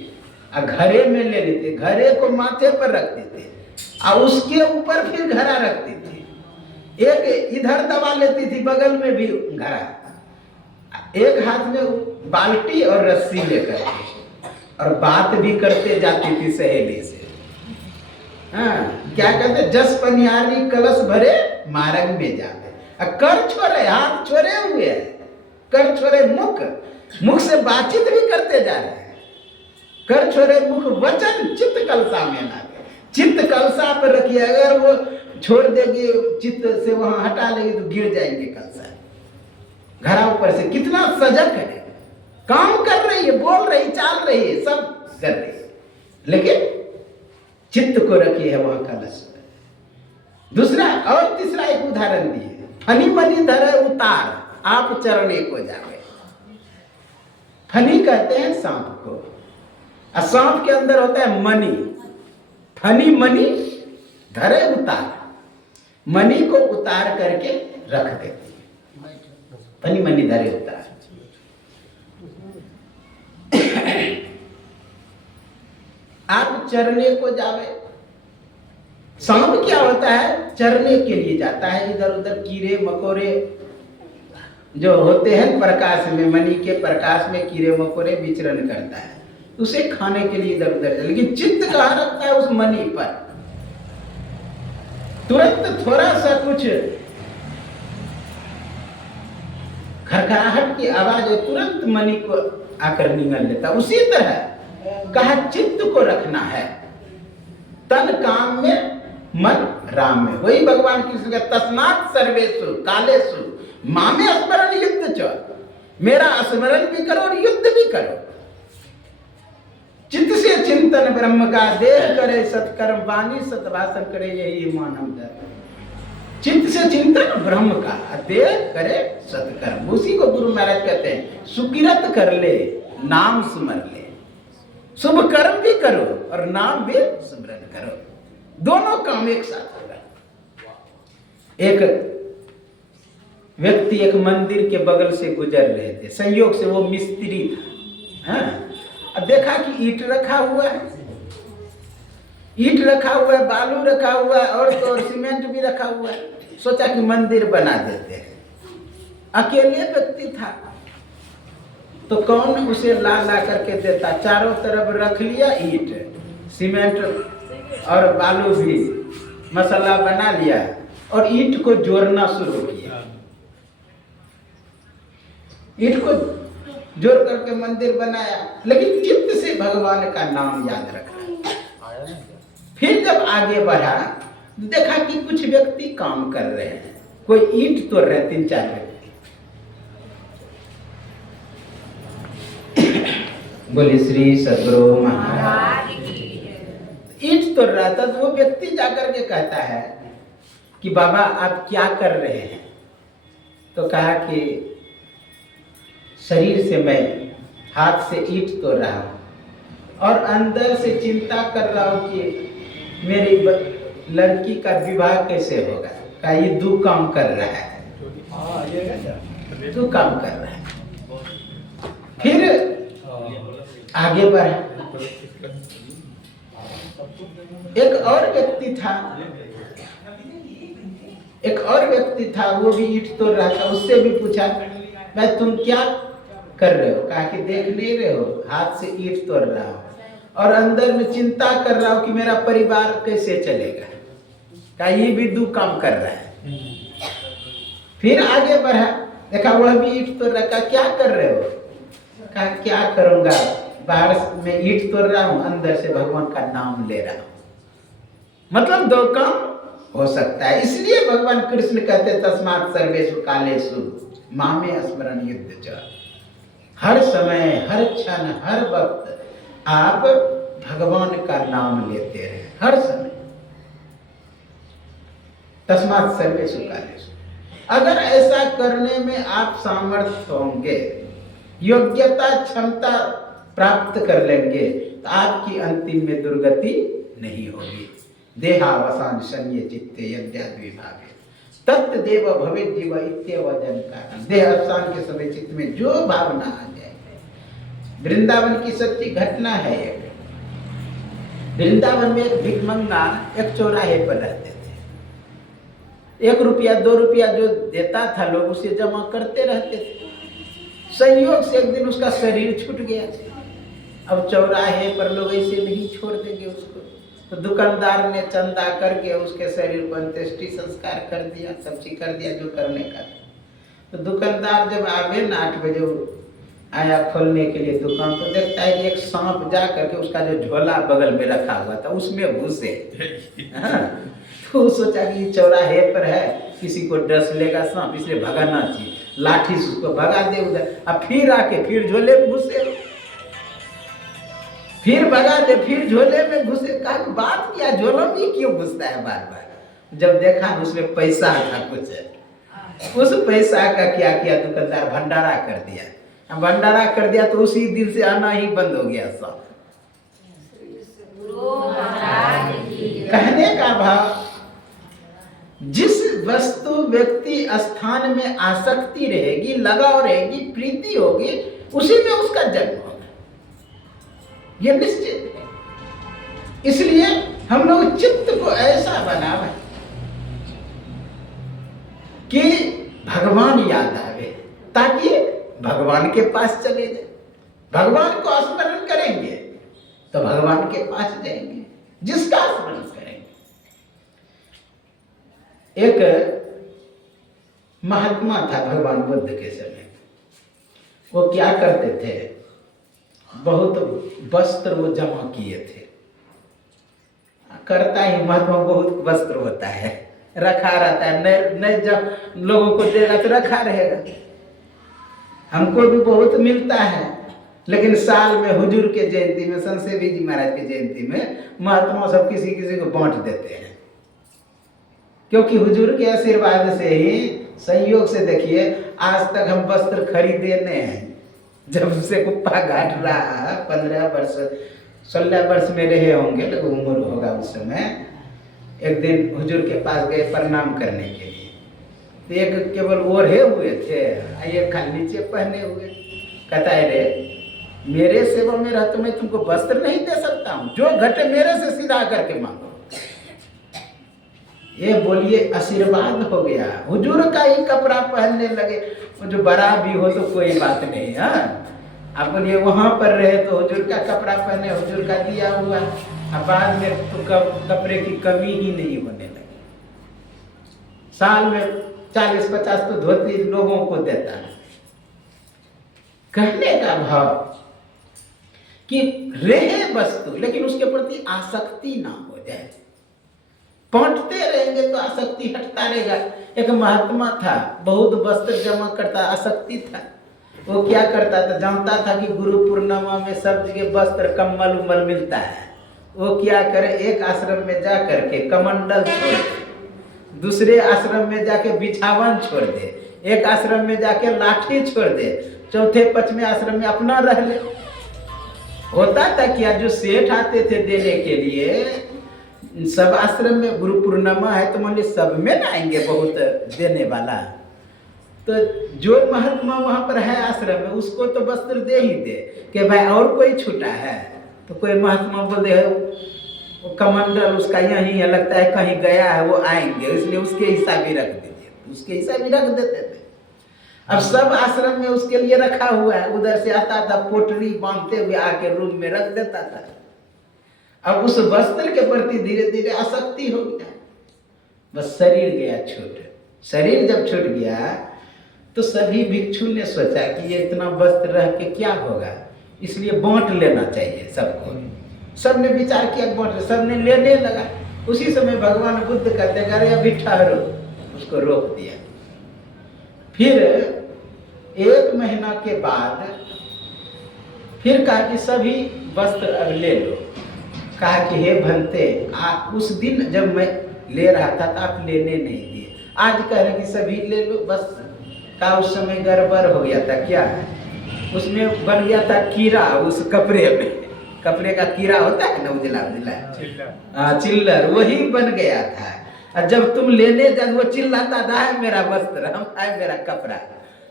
और घड़े में ले लेते, घड़े को माथे पर रखते थे और उसके ऊपर फिर घड़ा रखती थी। एक इधर दबा लेती थी, बगल में भी घड़ा, एक हाथ में बाल्टी और रस्सी लेकर और बात भी करते जाती थी सहेली से। हाँ, क्या कहते? जस पनिहारी कलश भरे मार्ग में जावे, कर छोड़े, हाथ छोड़े हुए हैं, कर छोड़े मुख से बातचीत भी करते जा रहे हैं। कर छोड़े मुख वचन चित्त कलसा में लागे, चित्त कलसा पर रखिए, अगर वो छोड़ देगी चित्त से वहां हटा लेगी तो गिर जाएंगे कलसा। घड़ा ऊपर से कितना सजग है, काम कर रही है, बोल रही, चाल रही है, सब कर रही है, लेकिन चित्त को रखी है वहां कलश। दूसरा और तीसरा एक उदाहरण दिए, फनी मनी धरे उतार आप चरने को जावे। फनी कहते हैं सांप को, और सांप के अंदर होता है मनी। फनी मनी धरे उतार, मनी को उतार करके रख देती है, फनी मनी धरे उतार। आप चरने को जावे। सांप क्या होता है? चरने के लिए जाता है, इधर उधर कीड़े मकोड़े जो होते हैं प्रकाश में, मणि के प्रकाश में कीड़े मकोड़े विचरण करता है, उसे खाने के लिए इधर उधर। लेकिन चित्त कहाँ रखता है? उस मणि पर। तुरंत थोड़ा सा कुछ खड़खड़ाहट की आवाज है, तुरंत मणि को आकर निगल लेता। उसी तरह कहा चित्त को रखना है, तन काम में मन राम में। वही भगवान कृष्ण का तस्मात् सर्वेषु कालेषु मामे स्मरण युद्ध च, मेरा स्मरण भी करो और युद्ध भी करो। चित्त से चिंतन ब्रह्म का, देह करे सत्कर्म, वाणी सत्भाषण करे, यही मानव धर्म। चित्त से चिंतन ब्रह्म का, देह करे सत्कर्म। उसी को गुरु महाराज कहते हैं, सुकिरत कर ले नाम सुमर ले। शुभ कर्म भी करो और नाम भी स्मरण करो, दोनों काम एक साथ होगा। एक व्यक्ति एक मंदिर के बगल से गुजर रहे थे, संयोग से वो मिस्त्री था। हाँ, देखा कि ईंट रखा हुआ है, ईंट रखा हुआ है, बालू रखा हुआ है और तो और सीमेंट भी रखा हुआ है। सोचा कि मंदिर बना देते हैं। अकेले व्यक्ति था तो कौन उसे ला करके देता? चारों तरफ रख लिया ईंट, सीमेंट और बालू भी, मसाला बना लिया और ईंट को जोड़ना शुरू किया। ईंट को जोड़ करके मंदिर बनाया, लेकिन चित्त से भगवान का नाम याद रखा। फिर जब आगे बढ़ा देखा कि कुछ व्यक्ति काम कर रहे हैं, कोई ईंट तोड़ रहे, 3-4 व्यक्ति। बोले श्री सद्गुरु महाराज। ईंट तोड़ रहा था तो वो व्यक्ति जाकर के कहता है कि बाबा आप क्या कर रहे हैं? तो कहा कि शरीर से मैं हाथ से ईंट तोड़ रहा हूँ और अंदर से चिंता कर रहा हूँ कि मेरी लड़की का विवाह कैसे होगा, का ये दो काम कर रहा है, दो काम कर रहा है। फिर आगे बढ़ा, एक और व्यक्ति था, वो भी ईंट तोड़ रहा था। उससे भी पूछा, मैं तुम क्या कर रहे हो? कहा कि देख नहीं रहे हो, हाथ से ईंट तोड़ रहा हूं और अंदर में चिंता कर रहा हूं कि मेरा परिवार कैसे चलेगा। कहा ये भी दो काम कर रहा है। फिर आगे बढ़ा, देखा वह भी ईंट तोड़ रहा। कहा क्या कर रहे हो? कहा क्या करूंगा, बाहर में ईंट तोड़ रहा हूं, अंदर से भगवान का नाम ले रहा हूं। मतलब दो काम हो सकता है। इसलिए भगवान कृष्ण कहते तस्मात् सर्वेषु कालेषु मामे स्मरण युद्ध च। हर समय, हर क्षण, हर वक्त आप भगवान का नाम लेते रहे, हर समय। तस्मात् सर्वेषु कालेषु। अगर ऐसा करने में आप सामर्थ्य होंगे, योग्यता क्षमता प्राप्त कर लेंगे, तो आपकी अंतिम में दुर्गति नहीं होगी। देहावसान शन्य चित्ते यद्यद् विभागे तत्देव भवेत् जीव इत्येव जनकारणं। देह अवसान के समय चित्त में जो भावना आ जाए। वृंदावन की सच्ची घटना है एक। वृंदावन में एक भिखमंगा एक चौराहे पर रहते थे। 1 रुपया 2 रुपया जो देता था लोग उसे जमा करते रहते थे। संयोग से एक दिन उसका शरीर छूट गया। अब चौराहे पर लोग ऐसे नहीं छोड़ देंगे उसको, तो दुकानदार ने चंदा करके उसके शरीर पर अंत्येष्टि संस्कार कर दिया, सब चीज कर दिया जो करने का। तो दुकानदार जब आवे ना 8 बजे आया खोलने के लिए दुकान, तो देखता है कि एक सांप जा करके उसका जो झोला बगल में रखा हुआ था उसमें घुसे। तो सोचा कि चौराहे पर है, किसी को डस लेगा सांप, इसलिए भगाना चाहिए, लाठी से उसको भगा दे उधर। अब फिर आके फिर झोले में घुसे, फिर भगा दे, फिर झोले में घुसे। कहा बात क्या, झोला में क्यों घुसता है बार बार? जब देखा उसमें पैसा था कुछ, उस पैसा का क्या किया दुकानदार, भंडारा कर दिया। भंडारा कर दिया तो उसी दिन से आना ही बंद हो गया सब। कहने का भाव, जिस वस्तु व्यक्ति स्थान में आसक्ति रहेगी, लगाव रहेगी, प्रीति होगी, उसी में उसका जन्म होगा, ये निश्चित है। इसलिए हम लोग चित्त को ऐसा बनावे कि भगवान याद आवे, ताकि भगवान के पास चले जाए। भगवान को स्मरण करेंगे तो भगवान के पास जाएंगे, जिसका स्मरण करेंगे। एक महात्मा था भगवान बुद्ध के समय। वो क्या करते थे, बहुत वस्त्र वो जमा किए थे। करता ही महात्मा बहुत वस्त्र होता है, रखा रहता है, नहीं जब लोगों को देगा तो रखा रहेगा। हमको भी बहुत मिलता है, लेकिन साल में हुजूर के जयंती में, संसेवी जी महाराज के जयंती में महात्मा सब किसी किसी को बांट देते हैं। क्योंकि हुजूर के आशीर्वाद से ही, संयोग से देखिए आज तक हम वस्त्र खरीदे नहीं हैं। जब से कुप्पा घाट रहा 15 वर्ष 16 वर्ष में रहे होंगे, तो उम्र होगा उस समय। एक दिन हुजूर के पास गए प्रणाम करने के लिए, तो एक केवल ओढ़े हुए थे, एक खाली नीचे पहने हुए। कहता है रे, मेरे सेवा में रह तो मैं तुमको वस्त्र नहीं दे सकता हूँ, जो घटे मेरे से सीधा करके मांगो। ये बोलिए आशीर्वाद हो गया, हुजूर का ही कपड़ा पहनने लगे। जो बड़ा भी हो तो कोई बात नहीं है, आप बोलिए वहां पर रहे तो हुजूर का कपड़ा पहने, हुजूर का दिया हुआ, अब बाद में तो कपड़े की कमी ही नहीं होने लगी। साल में 40-50 तो धोती लोगों को देता है। कहने का भाव कि रहे वस्तु, लेकिन उसके प्रति आसक्ति ना हो जाए। बांटते रहेंगे तो आसक्ति हटता रहेगा। एक महात्मा था, बहुत वस्त्र जमा करता, आसक्ति था। वो क्या करता था, जानता था कि गुरु पूर्णिमा में सब जगह वस्त्र कम्बल उम्बल मिलता है। वो क्या करे, एक आश्रम में जा करके कमंडल छोड़ दे, दूसरे आश्रम में जाके बिछावन छोड़ दे, एक आश्रम में जाके लाठी छोड़ दे, चौथे पांचवें आश्रम में अपना रह ले। होता था क्या, जो सेठ आते थे देने के लिए, सब आश्रम में गुरु पूर्णिमा है तो मान ली सब में ना आएंगे बहुत देने वाला, तो जो महात्मा वहां पर है आश्रम में उसको तो वस्त्र दे ही दे कि भाई और कोई छूटा है, तो कोई महात्मा बोल दे वो कमांडर उसका यहीं है, लगता है कहीं गया है वो आएंगे, इसलिए उसके हिसाब ही रख दीजिए, उसके हिसाब ही रख देते थे। अब सब आश्रम में उसके लिए रखा हुआ है, उधर से आता था पोटरी बांधते हुए आके रूम में रख देता था। अब उस वस्त्र के प्रति धीरे धीरे आसक्ति हो गया, बस शरीर गया छूट। शरीर जब छूट गया तो सभी भिक्षु ने सोचा कि ये इतना वस्त्र रह के क्या होगा, इसलिए बांट लेना चाहिए सबको। सबने विचार किया बांट, सबने लेने लगा। उसी समय भगवान बुद्ध कहते अरे अभी ठहरो, उसको रोक दिया। फिर 1 महीना के बाद फिर कहा कि सभी वस्त्र अब ले लो। कहा कि हे भंते, उस दिन जब मैं ले रहा था तो आप लेने नहीं दिए, आज कह रहे कि सभी ले लो। बस का उस समय गड़बड़ हो गया था, क्या उसमें बन गया था कीड़ा, उस कपड़े में, कपड़े का कीड़ा होता है ना उजला उजला, चिल्लर, वही बन गया था। और जब तुम लेने जा वो चिल्लाता था है मेरा वस्त्र, हम है मेरा कपड़ा,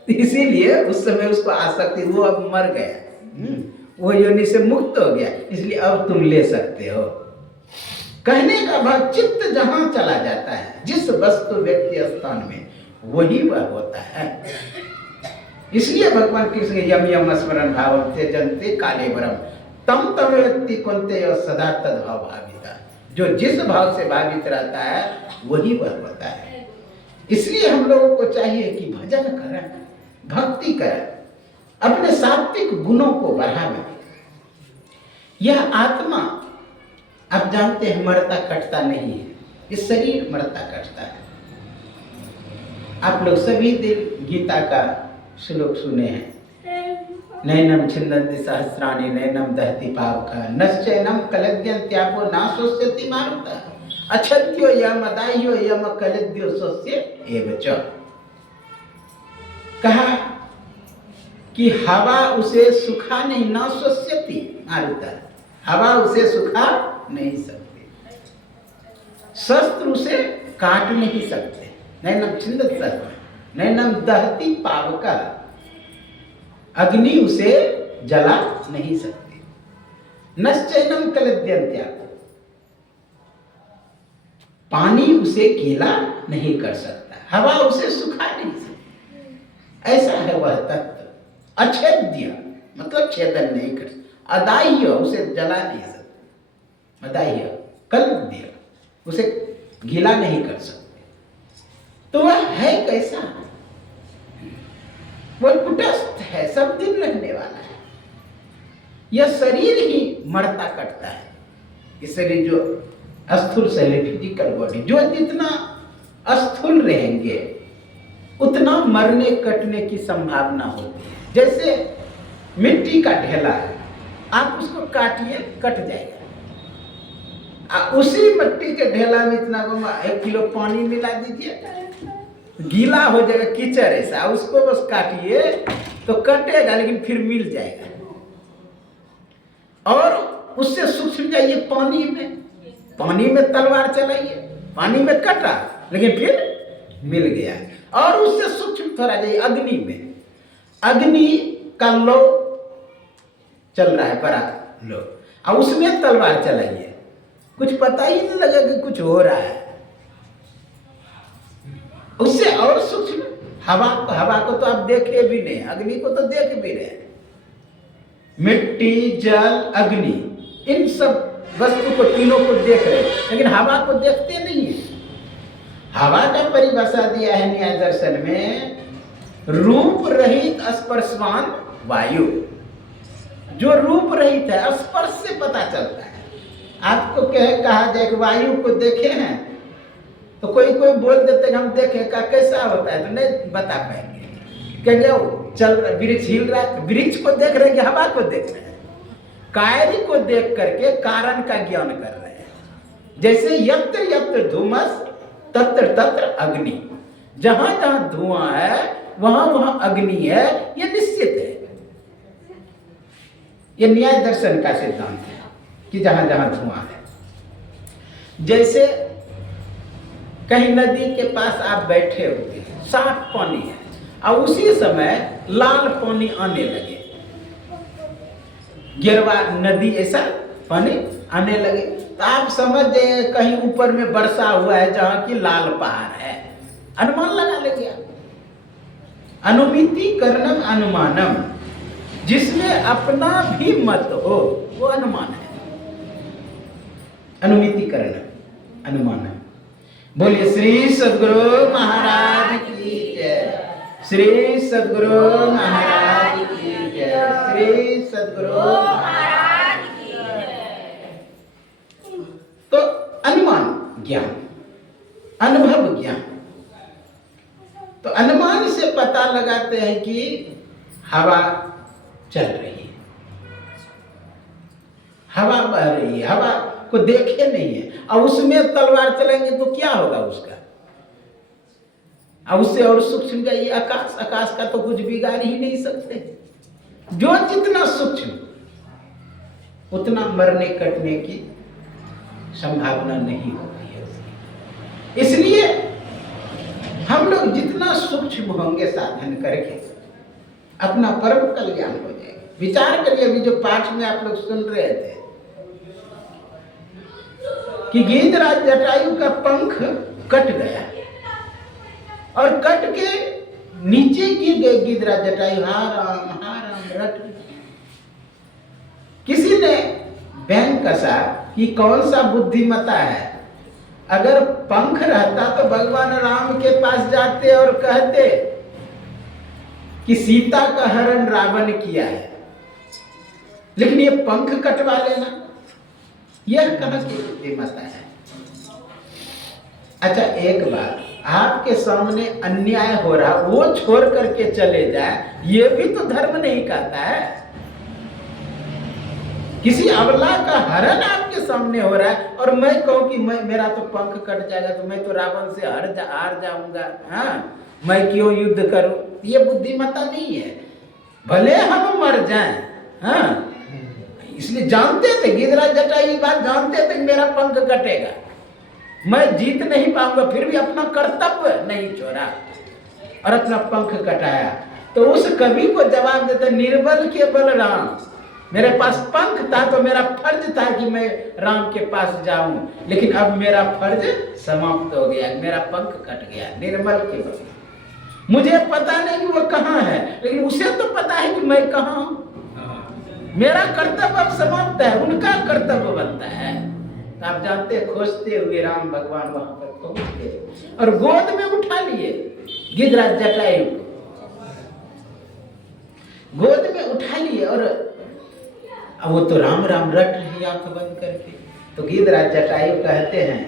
इसीलिए उस समय उसको आसक्ति, वो अब मर गया, वो योनि से मुक्त हो गया, इसलिए अब तुम ले सकते हो। कहने का भाव चित्त जहां चला जाता है, जिस वस्तु व्यक्ति स्थान में, वही वह होता है। इसलिए भगवान कृष्ण के यम यम स्मरण भाव त्यजन्ते काले वरम तम तम व्यक्ति कुंते और सदा तद भाव भाविता, जो जिस भाव से भावित रहता है वही वह होता है। इसलिए हम लोगों को चाहिए कि भजन करें, भक्ति करें, अपने सात्विक गुणों को बढ़ावें। यह आत्मा आप जानते हैं मरता कटता नहीं है, ये शरीर मरता कटता है। आप लोग सभी दिन गीता का श्लोक सुने हैं, नैनम छिन्दन्ति सहस्राणि नैनम दहति पावकः नश्चैनम कलद्यन्त्यापो नाशोष्यति मारुतः अच्छद्यो यम अदाह्यो यम कलद्यो स्वस्य एव च। कहा कि हवा उसे सुखा नहीं, ना स्वस्यति मारुतः, हवा उसे सुखा नहीं सकती, शस्त्र उसे काट नहीं सकते, नैनम छिन्दति सहस्राणि नैनम दहति पावकः, अग्नि उसे जला नहीं सकती, नश्चैनम कलद्यन्त्यापो, पानी उसे गीला नहीं कर सकता, हवा उसे सुखा नहीं सकती। ऐसा है वह तत्व। अच्छेद्य मतलब छेदन नहीं कर सकता, अदाह्य उसे जला नहीं सकता, अदाह्य कलद्य उसे गीला नहीं कर सकते। तो वह है कैसा, वह कुटस्थ है, सब दिन रहने वाला है। यह शरीर ही मरता कटता है, ये शरीर जो स्थूल शरीर फिजिकल बॉडी, जो जितना स्थूल रहेंगे उतना मरने कटने की संभावना होती है। जैसे मिट्टी का ढेला है, आप उसको काटिए कट जाएगा, उसी मिट्टी के ढेला में इतना 1 किलो पानी मिला दीजिए, गीला हो जाएगा, कीचड़ ऐसा, उसको बस काटिए तो कटेगा लेकिन फिर मिल जाएगा। और उससे सूक्ष्म जाइए पानी में, पानी में तलवार चलाइए, पानी में कटा लेकिन फिर मिल गया। और उससे सूक्ष्म थोड़ा जाइए अग्नि में, अग्नि का लो चल रहा है, बड़ा लो, और उसमें तलवार चलाइए, कुछ पता ही नहीं लगा कि कुछ हो रहा है। उससे और सूक्ष्म हवा को तो आप देखे भी नहीं, अग्नि को तो देख भी रहे, मिट्टी जल अग्नि इन सब वस्तु को, तीनों को देख रहे, लेकिन हवा को देखते नहीं है। हवा का परिभाषा दिया है न्याय दर्शन में, रूप रहित स्पर्शवान वायु। जो रूप रहित है, स्पर्श से पता चलता है। आपको कहा जाए कि वायु को देखे हैं, तो कोई बोल देते हम देखे का कैसा होता है, तो नहीं बता पाएंगे, कहेंगे वो चल रहा, वृक्ष हिल रहा है, वृक्ष को देख रहे हैं कि हवा को देख रहे हैं, कार्य को देख करके कारण का ज्ञान कर रहे हैं। जैसे यत्र यत्र धूमस तत्र तत्र अग्नि, जहां जहां धुआं है वहां वहां अग्नि है, ये निश्चित है। ये न्याय दर्शन का सिद्धांत है कि जहां जहां धुआं है, जैसे कहीं नदी के पास आप बैठे होते हैं, साफ पानी है और उसी समय लाल पानी आने लगे, गिरवा नदी ऐसा पानी आने लगे, तो आप समझ जाइए कहीं ऊपर में वर्षा हुआ है जहां की लाल पहाड़ है, अनुमान लगा लेंगे आप। अनुमिति करणम अनुमानम, जिसमें अपना भी मत हो वो अनुमान है। अनुमिति करणम अनुमानम। बोलिए श्री सद्गुरु महाराज की जय, श्री सद्गुरु महाराज की जय, श्री सद्गुरु महाराज की जय। तो अनुमान ज्ञान, अनुभव ज्ञान, तो अनुमान से पता लगाते हैं कि हवा चल रही है, हवा बह रही है, हवा को देखे नहीं है, और उसमें तलवार चलेंगे तो क्या होगा उसका, अब उससे और सूक्ष्म का ये आकाश, आकाश का तो कुछ बिगाड़ ही नहीं सकते। जो जितना सूक्ष्म उतना मरने कटने की संभावना नहीं होती है उसकी। इसलिए हम लोग जितना सूक्ष्म होंगे साधन करके अपना परम कल्याण हो जाएगा। विचार करिए, अभी जो पाठ में आप लोग सुन रहे थे कि गीधराज जटायु का पंख कट गया और कट के नीचे गिर गए गीधराज जटायु, हा राम रट। किसी ने बैंक कसा कि कौन सा बुद्धिमता है, अगर पंख रहता तो भगवान राम के पास जाते और कहते कि सीता का हरण रावण किया है, लेकिन ये पंख कटवा लेना, यह कहां की बुद्धिमता है। अच्छा एक बात, आपके सामने अन्याय हो रहा वो छोड़ करके चले जाए, ये भी तो धर्म नहीं कहता है। किसी अबला का हरण आपके सामने हो रहा है और मैं कहूं कि मेरा तो पंख कट जाएगा तो मैं तो रावण से हार जाऊंगा, हाँ मैं क्यों युद्ध करूं, ये बुद्धिमता नहीं है। भले हम मर जाएं, हाँ इसलिए जानते थे गीधराज जटायु बात जानते थे मेरा पंख कटेगा, मैं जीत नहीं पाऊंगा, फिर भी अपना कर्तव्य नहीं छोड़ा और अपना पंख कटाया। तो उस कवि को जवाब देते, निर्बल के बल राम, मेरे पास पंख था तो मेरा फर्ज था कि मैं राम के पास जाऊं, लेकिन अब मेरा फर्ज समाप्त हो गया, मेरा पंख कट गया। निर्बल के बल, मुझे पता नहीं कि वो कहाँ है, लेकिन उसे तो पता है कि मैं कहाँ हूं। मेरा कर्तव्य अब समाप्त है, उनका कर्तव्य बनता है। तो आप जानते हैं खोजते हुए राम भगवान वहां पर पहुंच गए और गोद में उठा लिए गीधराज जटायु को, गोद में उठा लिए और अब वो तो राम राम रट रही आंख बंद करके। तो गीधराज जटायु कहते हैं,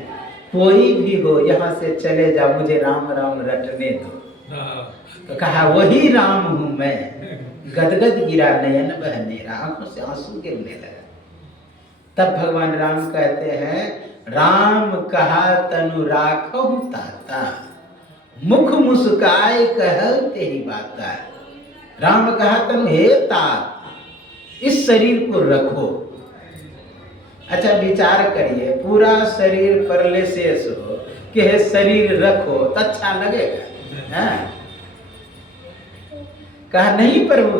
कोई भी हो यहाँ से चले जा, मुझे राम राम रटने दो। तो कहा वही राम हूं मैं, गदगद गिरा नयन बहने, आंखों से आंसू गिरने लगा। तब भगवान राम कहते हैं, राम कहा तनु राखो ताता, मुख मुस्काए कह तेरी बाता। राम कहा तनु हे तात, इस शरीर को रखो। अच्छा विचार करिए, पूरा शरीर परले शेष हो कि हे शरीर रखो तो अच्छा लगेगा, हाँ? कहा नहीं प्रभु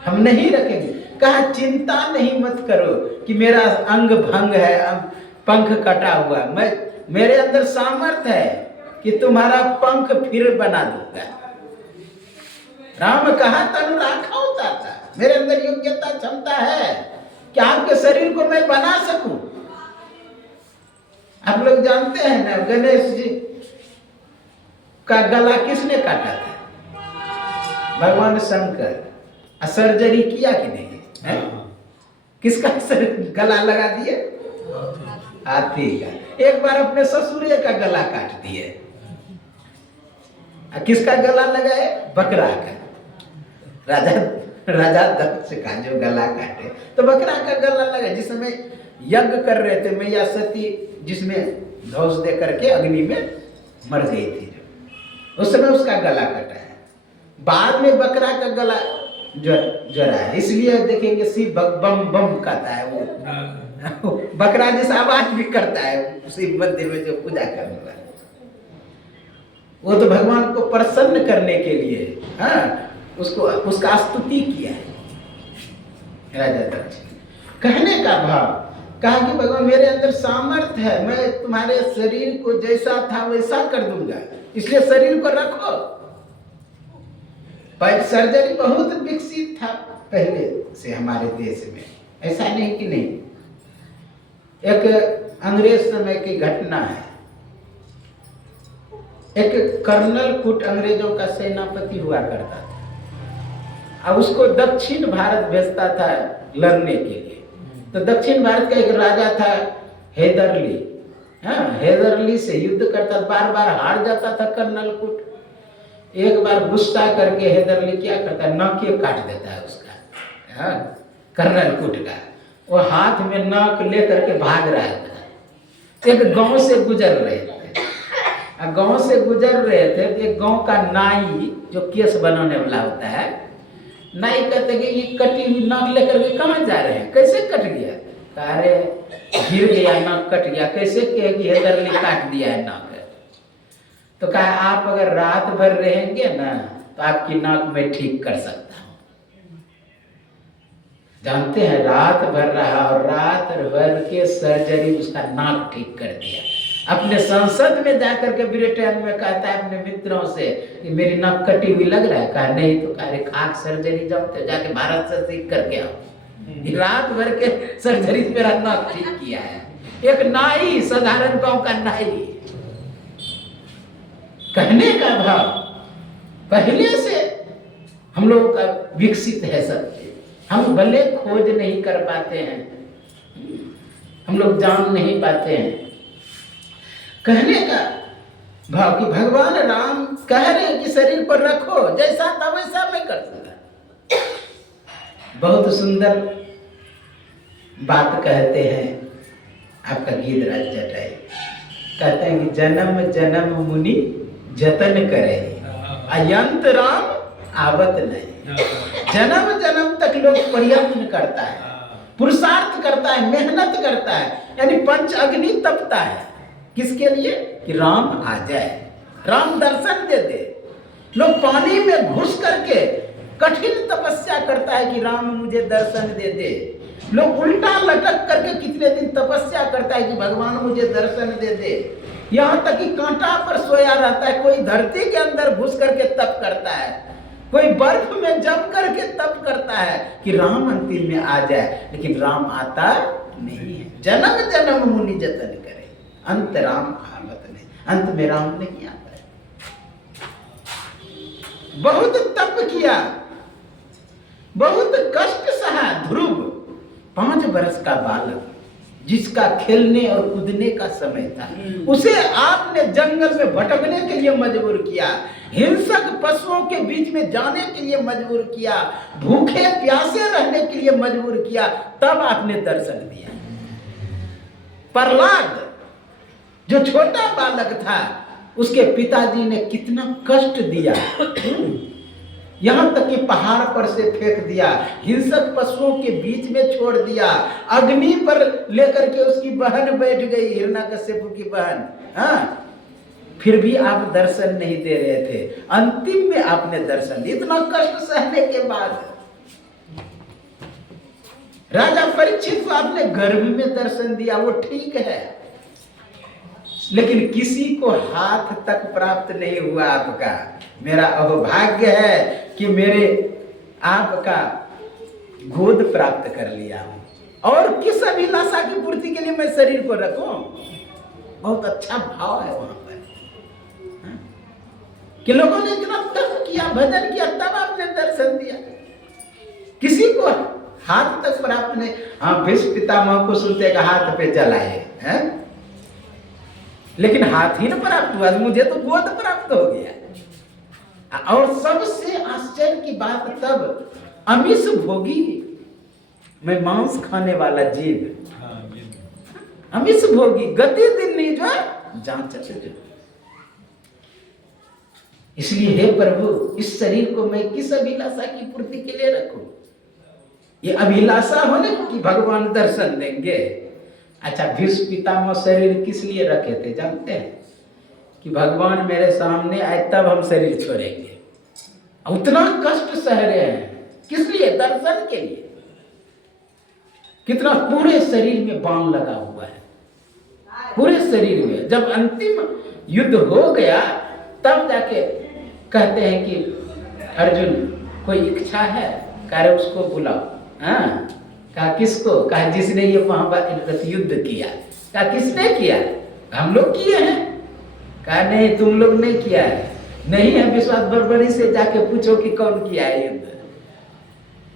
हम नहीं रखेंगे। कहा चिंता नहीं मत करो कि मेरा अंग भंग है, पंख कटा हुआ, मेरे अंदर सामर्थ्य है कि तुम्हारा पंख फिर बना दूंगा। राम कहा तनु राखा होता था, मेरे अंदर योग्यता क्षमता है कि आपके शरीर को मैं बना सकूं। आप लोग जानते हैं ना, गणेश जी का गला किसने काटा था? भगवान शंकर। सर्जरी किया कि नहीं है? किसका गला लगा दिए? हाथी का। एक बार अपने ससुरे का गला काट दिए। किसका गला लगाए? बकरा का। राजा दक्ष का जो गला काटे, तो बकरा का गला लगा। जिस समय यज्ञ कर रहे थे मैया सती, जिसमें धौस दे करके अग्नि में मर गई थी, उस समय उसका गला कटा है। बाद में बकरा का गला जरा है। इसलिए देखेंगे शिव बम बम कहता है, वो बकरा जैसा आवाज भी करता है शिव मंदिर में जो पूजा करने वाला, वो तो भगवान को प्रसन्न करने के लिए उसको उसका स्तुति किया है राजा दक्ष। कहने का भाव, कहा कि भगवान मेरे अंदर सामर्थ्य है, मैं तुम्हारे शरीर को जैसा था वैसा कर दूंगा, इसलिए शरीर को रखो। पर सर्जरी बहुत विकसित था पहले से हमारे देश में, ऐसा नहीं कि नहीं। एक अंग्रेज समय की घटना है, एक कर्नल फुट अंग्रेजों का सेनापति हुआ करता था। अब उसको दक्षिण भारत भेजता था लड़ने के लिए। तो दक्षिण भारत का एक राजा था हैदरली, हैदरली से युद्ध करता, बार बार हार जाता था कर्नल फुट। एक बार गुस्सा करके हैदरली क्या करता है, नाक काट देता है उसका, कर्नल फुट का। वो हाथ में नाक लेकर के भाग रहा था। एक गांव से गुजर रहे थे, गांव से गुजर रहे थे तो एक गांव का नाई जो केस बनाने वाला होता है, नाई कहते कि ये कटी हुई नाक लेकर के कहाँ जा रहे हैं, कैसे कट गया? अरे गिर गया, नाक कट गया। कैसे कहे कि हैदरली काट दिया है नाक? तो कहा आप अगर रात भर रहेंगे ना तो आपकी नाक मैं ठीक कर सकता हूँ। जानते हैं, रात भर रहा और रात भर के सर्जरी उसका नाक ठीक कर दिया। अपने संसद में जाकर के ब्रिटेन में कहता है अपने मित्रों से कि मेरी नाक कटी हुई लग रहा है। कहा नहीं, तो कहा खाक सर्जरी जाओ, जाके भारत से सीख करके आओ। रात भर के सर्जरी मेरा नाक ठीक किया है। एक नाई, साधारण गांव का नाई। कहने का भाव, पहले से हम लोगों का विकसित है सब चीज। हम भले खोज नहीं कर पाते हैं, हम लोग जान नहीं पाते हैं। कहने का भाव कि भगवान राम कह रहे हैं कि शरीर पर रखो, जैसा था वैसा मैं कर दूंगा। बहुत सुंदर बात कहते हैं आपका गीतराज जटाई, कहते हैं कि जन्म जन्म मुनि जतन करे, अयंत राम आवत नहीं। जन्म जन्म तक लोग प्रयत्न करता है, पुरुषार्थ करता है, मेहनत करता है, यानी पंच अग्नि तपता है। किसके लिए? कि राम आ जाए, राम दर्शन दे दे। लोग पानी में घुस करके कठिन तपस्या करता है कि राम मुझे दर्शन दे दे। लोग उल्टा लटक करके कितने दिन तपस्या करता है कि भगवान मुझे दर्शन दे दे। यहाँ तक कि कांटा पर सोया रहता है, कोई धरती के अंदर घुस करके तप करता है, कोई बर्फ में जम करके तप करता है कि राम अंतिम में आ जाए, लेकिन राम आता नहीं है। जन्म जन्म मुनि जतन करे, अंत राम आवत नहीं, अंत में राम नहीं आता है। बहुत तप किया, बहुत कष्ट सहा। ध्रुव 5 वर्ष का बालक, जिसका खेलने और कूदने का समय था, उसे आपने जंगल में भटकने के लिए मजबूर किया, हिंसक पशुओं के बीच में जाने के लिए मजबूर किया, भूखे प्यासे रहने के लिए मजबूर किया, तब आपने दर्शन दिया। प्रहलाद जो छोटा बालक था, उसके पिताजी ने कितना कष्ट दिया, यहां तक कि पहाड़ पर से फेंक दिया, हिंसक पशुओं के बीच में छोड़ दिया, अग्नि पर लेकर के उसकी बहन बैठ गई, हिरण्यकश्यप की बहन। फिर भी आप दर्शन नहीं दे रहे थे। अंतिम में आपने दर्शन दिया, इतना कष्ट सहने के बाद। राजा परीक्षित को आपने गर्भ में दर्शन दिया, वो ठीक है, लेकिन किसी को हाथ तक प्राप्त नहीं हुआ आपका। मेरा अभाग्य है कि मेरे आपका गोद प्राप्त कर लिया हूं, और किस अभिलाषा की पूर्ति के लिए मैं शरीर को रखूं। बहुत अच्छा भाव है वहां पर कि लोगों ने इतना तप किया, भजन किया, तब आपने दर्शन दिया। किसी को हाथ तक प्राप्त नहीं। हाँ, भीष्म पितामह को सुनते का हाथ पे जलाए हैं, लेकिन हाथ ही न प्राप्त हुआ, मुझे तो गोद प्राप्त हो गया। और सबसे आश्चर्य की बात तब, अमीष भोगी, मैं मांस खाने वाला जीव, अमीष भोगी, गति दिन नहीं जो जान चले जो। इसलिए हे प्रभु, इस शरीर को मैं किस अभिलाषा की पूर्ति के लिए रखूं? ये अभिलाषा हो ना कि भगवान दर्शन देंगे। अच्छा, भीष्म पितामह शरीर किस लिए रखे थे जानते हैं? कि भगवान मेरे सामने आए तब हम शरीर छोड़ेंगे। उतना कष्ट सह रहे हैं, किस लिए? दर्शन के लिए। कितना पूरे शरीर में बाण लगा हुआ है, पूरे शरीर में। जब अंतिम युद्ध हो गया तब जाके कहते हैं कि अर्जुन कोई इच्छा है? कह रहे उसको बुलाओ। हाँ, कहा किसको? कहा जिसने ये महाभारत युद्ध किया। कहा किसने किया? हम लोग किए हैं। कहा नहीं, तुम लोग नहीं किया है। नहीं है विश्वास? बर्बरी से जाके पूछो कि कौन किया है युद्ध।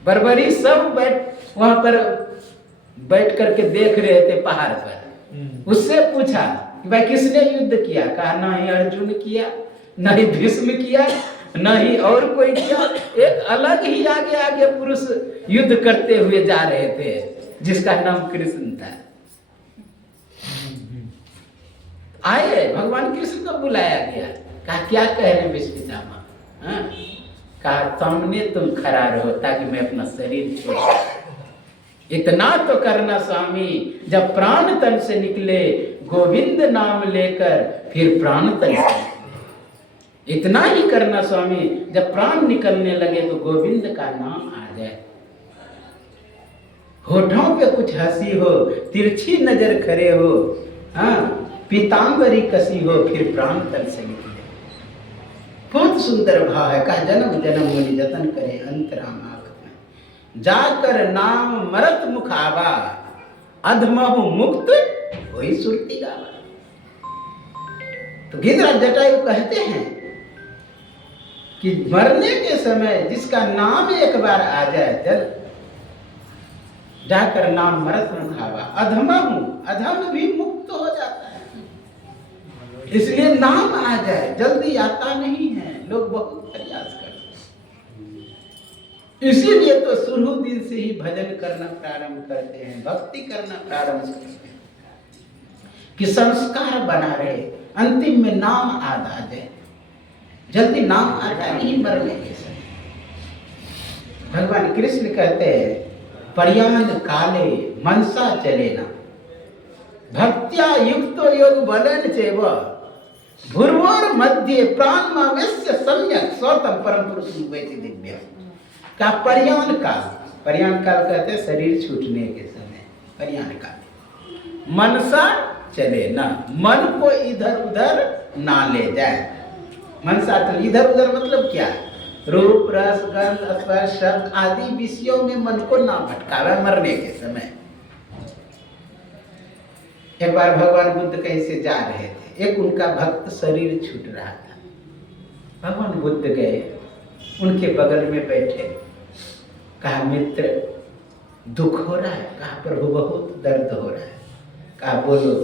बर्बरी सब वहां पर बैठ करके देख रहे थे पहाड़ पर। उससे पूछा कि भाई किसने युद्ध किया? कहा ना ही अर्जुन किया, ना ही भीष्म किया, ना ही और कोई किया। एक अलग ही आगे आगे पुरुष युद्ध करते हुए जा रहे थे जिसका नाम कृष्ण था। आए, भगवान कृष्ण को बुलाया गया। कहा क्या कह रहे हैं भीष्म पितामह? हाँ? कहा सामने तुम खड़ा रहो ताकि मैं अपना शरीर छोड़ सकूं। इतना तो करना स्वामी, जब प्राण तन से निकले गोविंद नाम लेकर, फिर प्राण तन से निकले। इतना ही करना स्वामी, जब प्राण निकलने लगे तो गोविंद का नाम आ जाए। होठों पे कुछ हंसी हो, तिरछी नजर खड़े हो, हाँ, पीतांबरी कसी हो, फिर प्राण तन से निकले। बहुत सुंदर भाव है। कहा जन्म जन्म मुनि जतन करे अंतराम आँख में, जाकर नाम मरत मुख आवा, अधमहु मुक्त वही सुरती गावा। तो गिरिराज जटायु कहते हैं कि मरने के समय जिसका नाम एक बार आ जाए, जल जाकर नाम मरत मुख आवा, अधमहु, अधम भी मुक्त हो जाता है। इसलिए नाम आ जाए, जल्दी आता नहीं है। लोग बहुत प्रयास करते हैं। इसीलिए तो शुरू दिन से ही भजन करना प्रारंभ करते हैं, भक्ति करना प्रारंभ करते हैं कि संस्कार बना रहे, अंतिम में नाम आ जाए। जल्दी नाम आता नहीं मरने के समय। भगवान कृष्ण कहते हैं पर्यान काले मनसा चले ना, भक्त्या युक्तो योग बलन चेव, भूर्वोर मध्य प्राणमावेश्य सम्यक स्वतम परम पुरुष वैसे दिव्य। का पर्यान काल, पर्यान काल कहते हैं शरीर छूटने के समय, पर्यान काल। मनसा चले ना, मन को इधर उधर ना ले जाए। मनसा चले, इधर उधर मतलब क्या? रूप रस गंध स्पर्श शब्द आदि विषयों में मन को ना भटकावे मरने के समय। एक बार भगवान बुद्ध कहीं से जा रहे थे, एक उनका भक्त शरीर छूट रहा था। भगवान बुद्ध गए, उनके बगल में बैठे। कहा मित्र दुख हो रहा है? कहा प्रभु बहुत दर्द हो रहा है। कहा बोलो।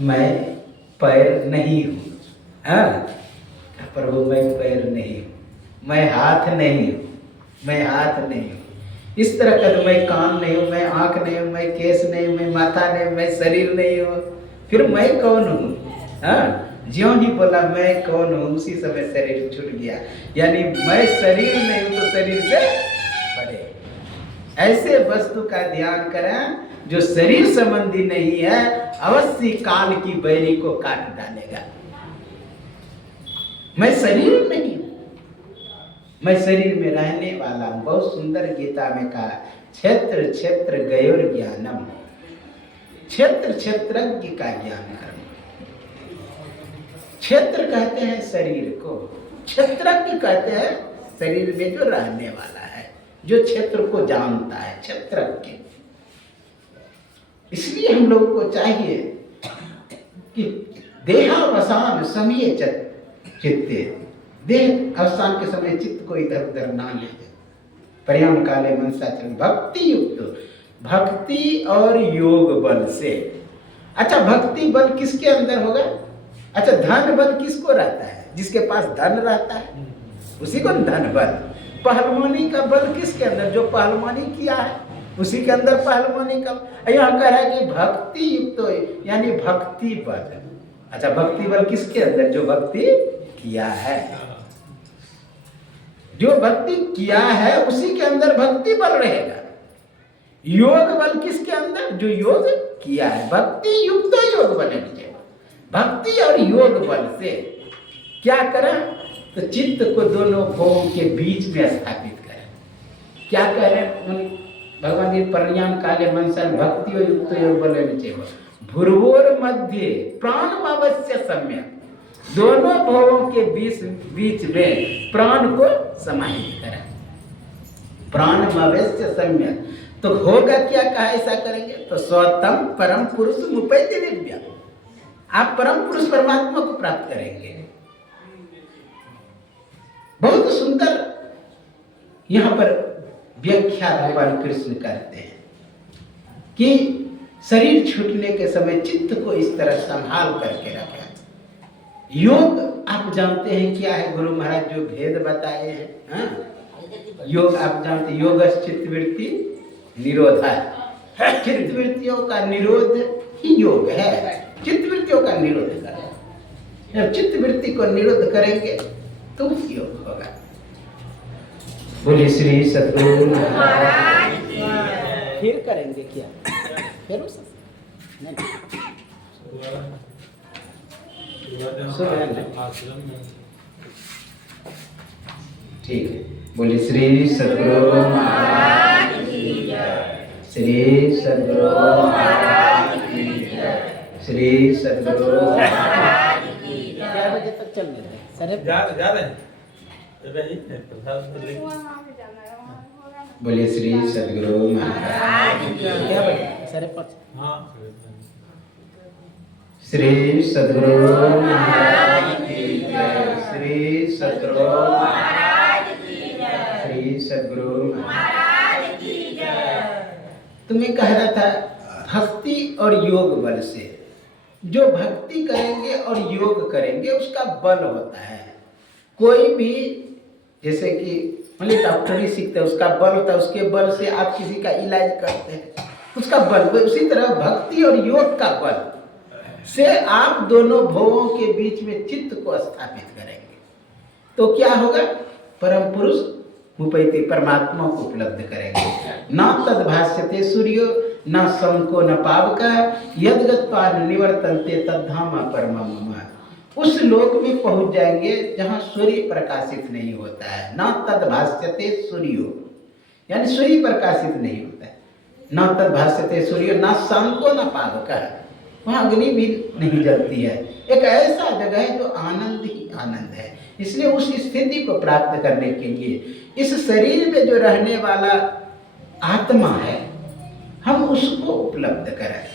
मैं पैर नहीं हूँ। हाँ? कहा प्रभु मैं पैर नहीं हूँ, मैं हाथ नहीं हूँ, मैं हाथ नहीं हूँ। इस तरह का मैं कान नहीं हूँ, मैं आँख नहीं हूँ, मैं केस नहीं हूँ, मैं माथा नहीं हूँ, मैं शरीर नहीं हूँ, फिर मैं कौन हूँ? हाँ? ज्यों ही बोला मैं कौन हूँ, उसी समय शरीर छूट गया। यानी मैं शरीर नहीं हूँ तो शरीर से परे। ऐसे वस्तु का ध्यान करें जो शरीर संबंधी नहीं है, अवश्य काल की बैरी को काट डालेगा। मैं शरीर नहीं हूँ, मैं शरीर में रहने वाला हूँ। बहुत सुंदर गीता में कहा क्षेत्र क्षेत्र गयोर ज्ञानम, क्षेत्र क्षेत्रज्ञ का ज्ञान करना। क्षेत्र कहते हैं शरीर को, क्षेत्रज्ञ कहते हैं शरीर में जो रहने वाला है, जो क्षेत्र को जानता है, क्षेत्रज्ञ। इसलिए हम लोगों को चाहिए कि देहावसान समय चित्ते, देह अवसान के समय चित्त को इधर उधर ना ले जाए। पर्याम काले मनसा चल, भक्ति युक्त, भक्ति और योग बल से। अच्छा भक्ति बल किसके अंदर होगा? अच्छा धन बल किसको रहता है? जिसके पास धन रहता है उसी को धन बल। पहलवानी का बल किसके अंदर? जो पहलवानी किया है उसी के अंदर पहलवानी का। यहाँ कह रहा है कि भक्ति युक्त यानी भक्ति बल। अच्छा भक्ति बल किसके अंदर? जो भक्ति किया है। जो भक्ति किया है उसी के अंदर भक्ति बल रहेगा। योग बल किसके अंदर? जो योग किया है। भक्ति युक्त योग बल है। भक्ति और योग बल से क्या करें? तो चित्त को दोनों भोगों के बीच में स्थापित करें। क्या कह रहे हैं भगवान जी? परिणाम काले मनसन भक्ति और युक्त योग बल चाहिए। भुर्वोर मध्य प्राण अवश्य सम्यक। दोनों भोगों के बीच में प्राण को समाहित करें। प्राण अवश्य सम्यक। तो होगा क्या? कहा ऐसा करेंगे तो स्वतम परम पुरुष मुपैति दिव्य। आप परम पुरुष परमात्मा को प्राप्त करेंगे। बहुत सुंदर यहां पर व्याख्या भगवान कृष्ण करते हैं कि शरीर छूटने के समय चित्त को इस तरह संभाल करके रखें। योग आप जानते हैं क्या है? गुरु महाराज जो भेद बताए हैं, हाँ? योग आप जानते, योग चित्तवृत्ति निरोध है। चित्तवृत्तियों का निरोध ही योग है। चित्तवृत्तियों का निरोध करें। जब चित्तवृत्ति को निरोध करेंगे तो योग होगा। बोलिए श्री सद्गुरु महाराज। फिर करेंगे क्या? फिर नहीं ठीक है। बोलिए श्री सद्गुरु महाराज की जय। श्री सद्गुरु महाराज की जय। श्री सद्गुरु महाराज की जय। 4 बजे तक चल रहे हैं सर। जा रहे हैं। बोलिए श्री सद्गुरु महाराज की जय। क्या बजे? 5:30। हाँ। श्री सद्गुरु महाराज की जय। श्री सद्गुरु महाराज की जय। श्री सद्गुरु महाराज की जय। तुम्हें कह रहा था भक्ति और योग बल से। जो भक्ति करेंगे और योग करेंगे उसका बल होता है। कोई भी जैसे कि मतलब डॉक्टरी सीखते हैं उसका बल होता है। उसके बल से आप किसी का इलाज करते हैं, उसका बल। उसी तरह भक्ति और योग का बल से आप दोनों भवों के बीच में चित्त को स्थापित करेंगे तो क्या होगा? परम पुरुष मुपैति परमात्मा को उपलब्ध करेंगे। न तद भाष्यते सूर्यो न शंको न पावका यद्गत्वा निवर्तन्ते तद्धाम परमम। उस लोक में पहुंच जाएंगे जहां सूर्य प्रकाशित नहीं होता है। न तद भाष्यते सूर्यो यानी सूर्य प्रकाशित नहीं होता है। न तद भाष्यते सूर्यो न शंको न पावका, वहाँ अग्नि भी नहीं जलती है। एक ऐसा जगह है जो आनंद ही आनंद है। इसलिए उस स्थिति को प्राप्त करने के लिए इस शरीर में जो रहने वाला आत्मा है हम उसको उपलब्ध कराएं।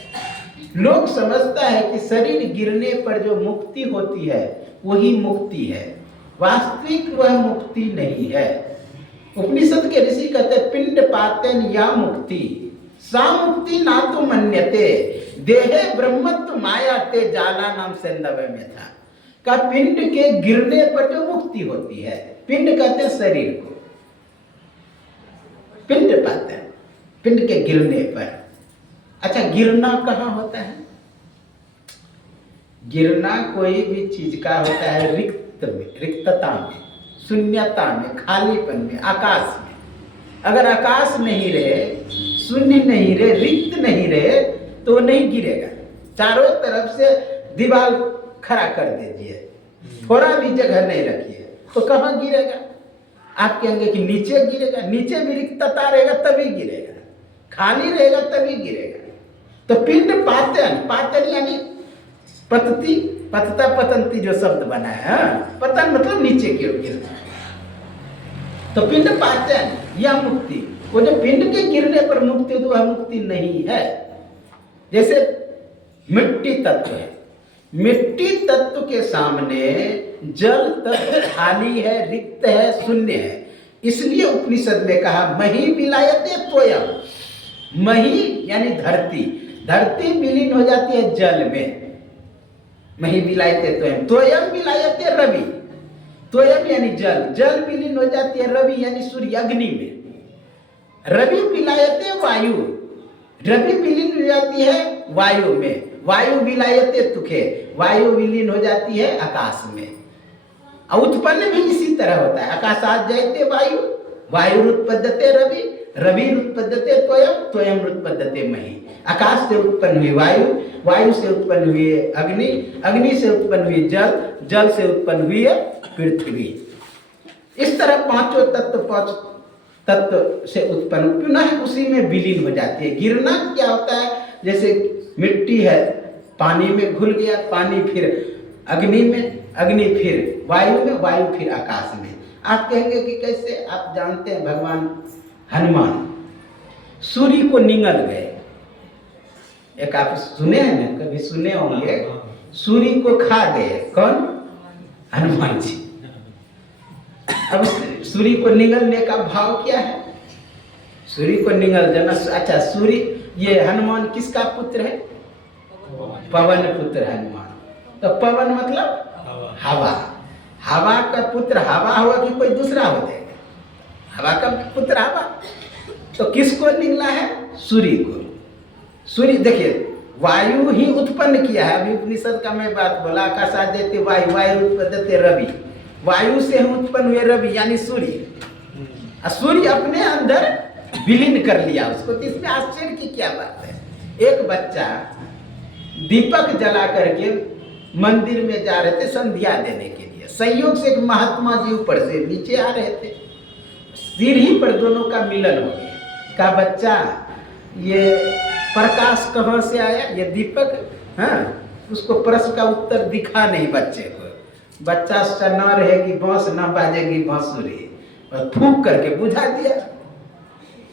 लोग समझता है कि शरीर गिरने पर जो मुक्ति होती है वही मुक्ति है। वास्तविक वह मुक्ति नहीं है। उपनिषद के ऋषि कहते हैं पिंड पातेन या मुक्ति सा मुक्ति ना तो मन्यते देहे ब्रह्मत्व माया ते जाला नाम सेंदवे में था। का पिंड के गिरने पर जो मुक्ति होती है, पिंड कहते हैं शरीर को, पिंड पाते हैं पिंड के गिरने पर। अच्छा गिरना कहाँ होता है? गिरना कोई भी चीज का होता है रिक्त में, रिक्तता में, शून्यता में, खालीपन में, आकाश में। अगर आकाश नहीं रहे, शून्य नहीं रहे, रिक्त नहीं रहे तो नहीं गिरेगा। चारों तरफ से दीवार खड़ा कर दीजिए, थोड़ा भी जगह नहीं रखिए तो कहाँ गिरेगा? आप कहेंगे कि नीचे गिरेगा, नीचे भी रिक्तता रहेगा तभी गिरेगा, खाली रहेगा तभी गिरेगा। तो पिंड पातन, पातन यानी पतती, पतता पतंती जो शब्द बना है, पतन मतलब नीचे गिरना। तो पिंड पातन या मुक्ति, वो जो पिंड के गिरने पर मुक्ति तो वह मुक्ति नहीं है। जैसे मिट्टी तत्व है, मिट्टी तत्व के सामने जल तत्व खाली है, रिक्त है, शून्य है। इसलिए उपनिषद में कहा मही विलायते तोयम। मही यानी धरती, धरती विलीन हो जाती है जल में, मही विलायते तोयम। तोयम विलायते रवि, तोयम यानी जल, जल विलीन हो जाती है रवि यानी सूर्य अग्नि में। रवि विलायते वायु, रवि विलीन हो जाती है वायु में। वायु विलायते तुखे, वायु विलीन हो जाती है आकाश में। और उत्पन्न भी इसी तरह होता है। आकाशात जयते वायु, वायु उत्पद्यते रवि, रवि उत्पद्यते त्वयं, त्वयं उत्पद्यते मही। आकाश से उत्पन्न हुई वायु, वायु से उत्पन्न हुई अग्नि, अग्नि से उत्पन्न हुई जल, जल से उत्पन्न हुई पृथ्वी। इस तरह पांचों तत्व, पांच तत्व से उत्पन्न पुनः उसी में विलीन हो जाती है। गिरना क्या होता है, जैसे मिट्टी है पानी में घुल गया, पानी फिर अग्नि में, अग्नि फिर वायु में, वायु फिर आकाश में। आप कहेंगे कि कैसे? आप जानते हैं भगवान हनुमान सूर्य को निगल गए। एक आप सुने हैं ना, कभी सुने होंगे, सूर्य को खा गए। कौन? हनुमान जी। अब सूर्य को निगलने का भाव क्या है? सूर्य को निगल जाना। अच्छा, सूर्य, ये हनुमान किसका पुत्र है? पवन पुत्र हनुमान। तो पवन मतलब हवा। हवा का पुत्र हवा हुआ कि कोई दूसरा हो जाएगा? हवा का पुत्र हवा। तो किसको निगला है? सूर्य को। सूर्य देखिए, वायु ही उत्पन्न किया है। अभी उपनिषद का मैं बात बोला, आकाशात जयते वायु, वायु उत्पद्यते रवि, वायु से हम उत्पन्न हुए रवि यानी सूर्य। सूर्य अपने अंदर विलीन कर लिया उसको। तो इसमें आश्चर्य की क्या बात है? एक बच्चा दीपक जला करके मंदिर में जा रहे थे संध्या देने के लिए। संयोग से एक महात्मा जी ऊपर से नीचे आ रहे थे, सीढ़ी पर दोनों का मिलन हो गया। कहा, बच्चा ये प्रकाश कहाँ से आया? ये दीपक। हाँ, उसको प्रश्न का उत्तर दिखा नहीं बच्चे को। बच्चा न रहेगी बांस, न बाजेगी बांसुरी, और फूंक करके बुझा दिया।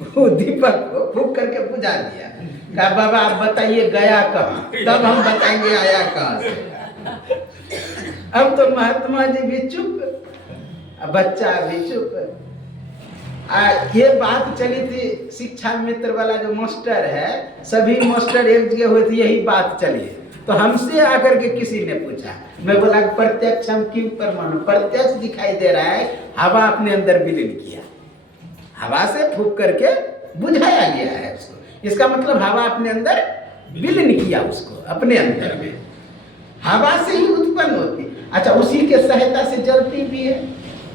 वो दीपक को फूंक करके बुझा दिया। कहा, बाबा आप बताइए गया कहाँ, तब हम बताएंगे आया कहाँ से। अब तो महात्मा जी भी चुप, बच्चा भी चुप। ये बात चली थी, शिक्षा मित्र वाला जो मास्टर है, सभी मास्टर एक जगह हुए थे, यही बात चली। तो हमसे आकर के किसी ने पूछा, मैं बोला प्रत्यक्ष हम क्यों पर मानो? प्रत्यक्ष दिखाई दे रहा है, हवा अपने अंदर विलीन किया, हवा से फूंक करके बुझाया गया है उसको। इसका मतलब हवा अपने अंदर विलीन किया उसको अपने अंदर में। हवा से ही उत्पन्न होती। अच्छा, उसी के सहायता से जलती भी है।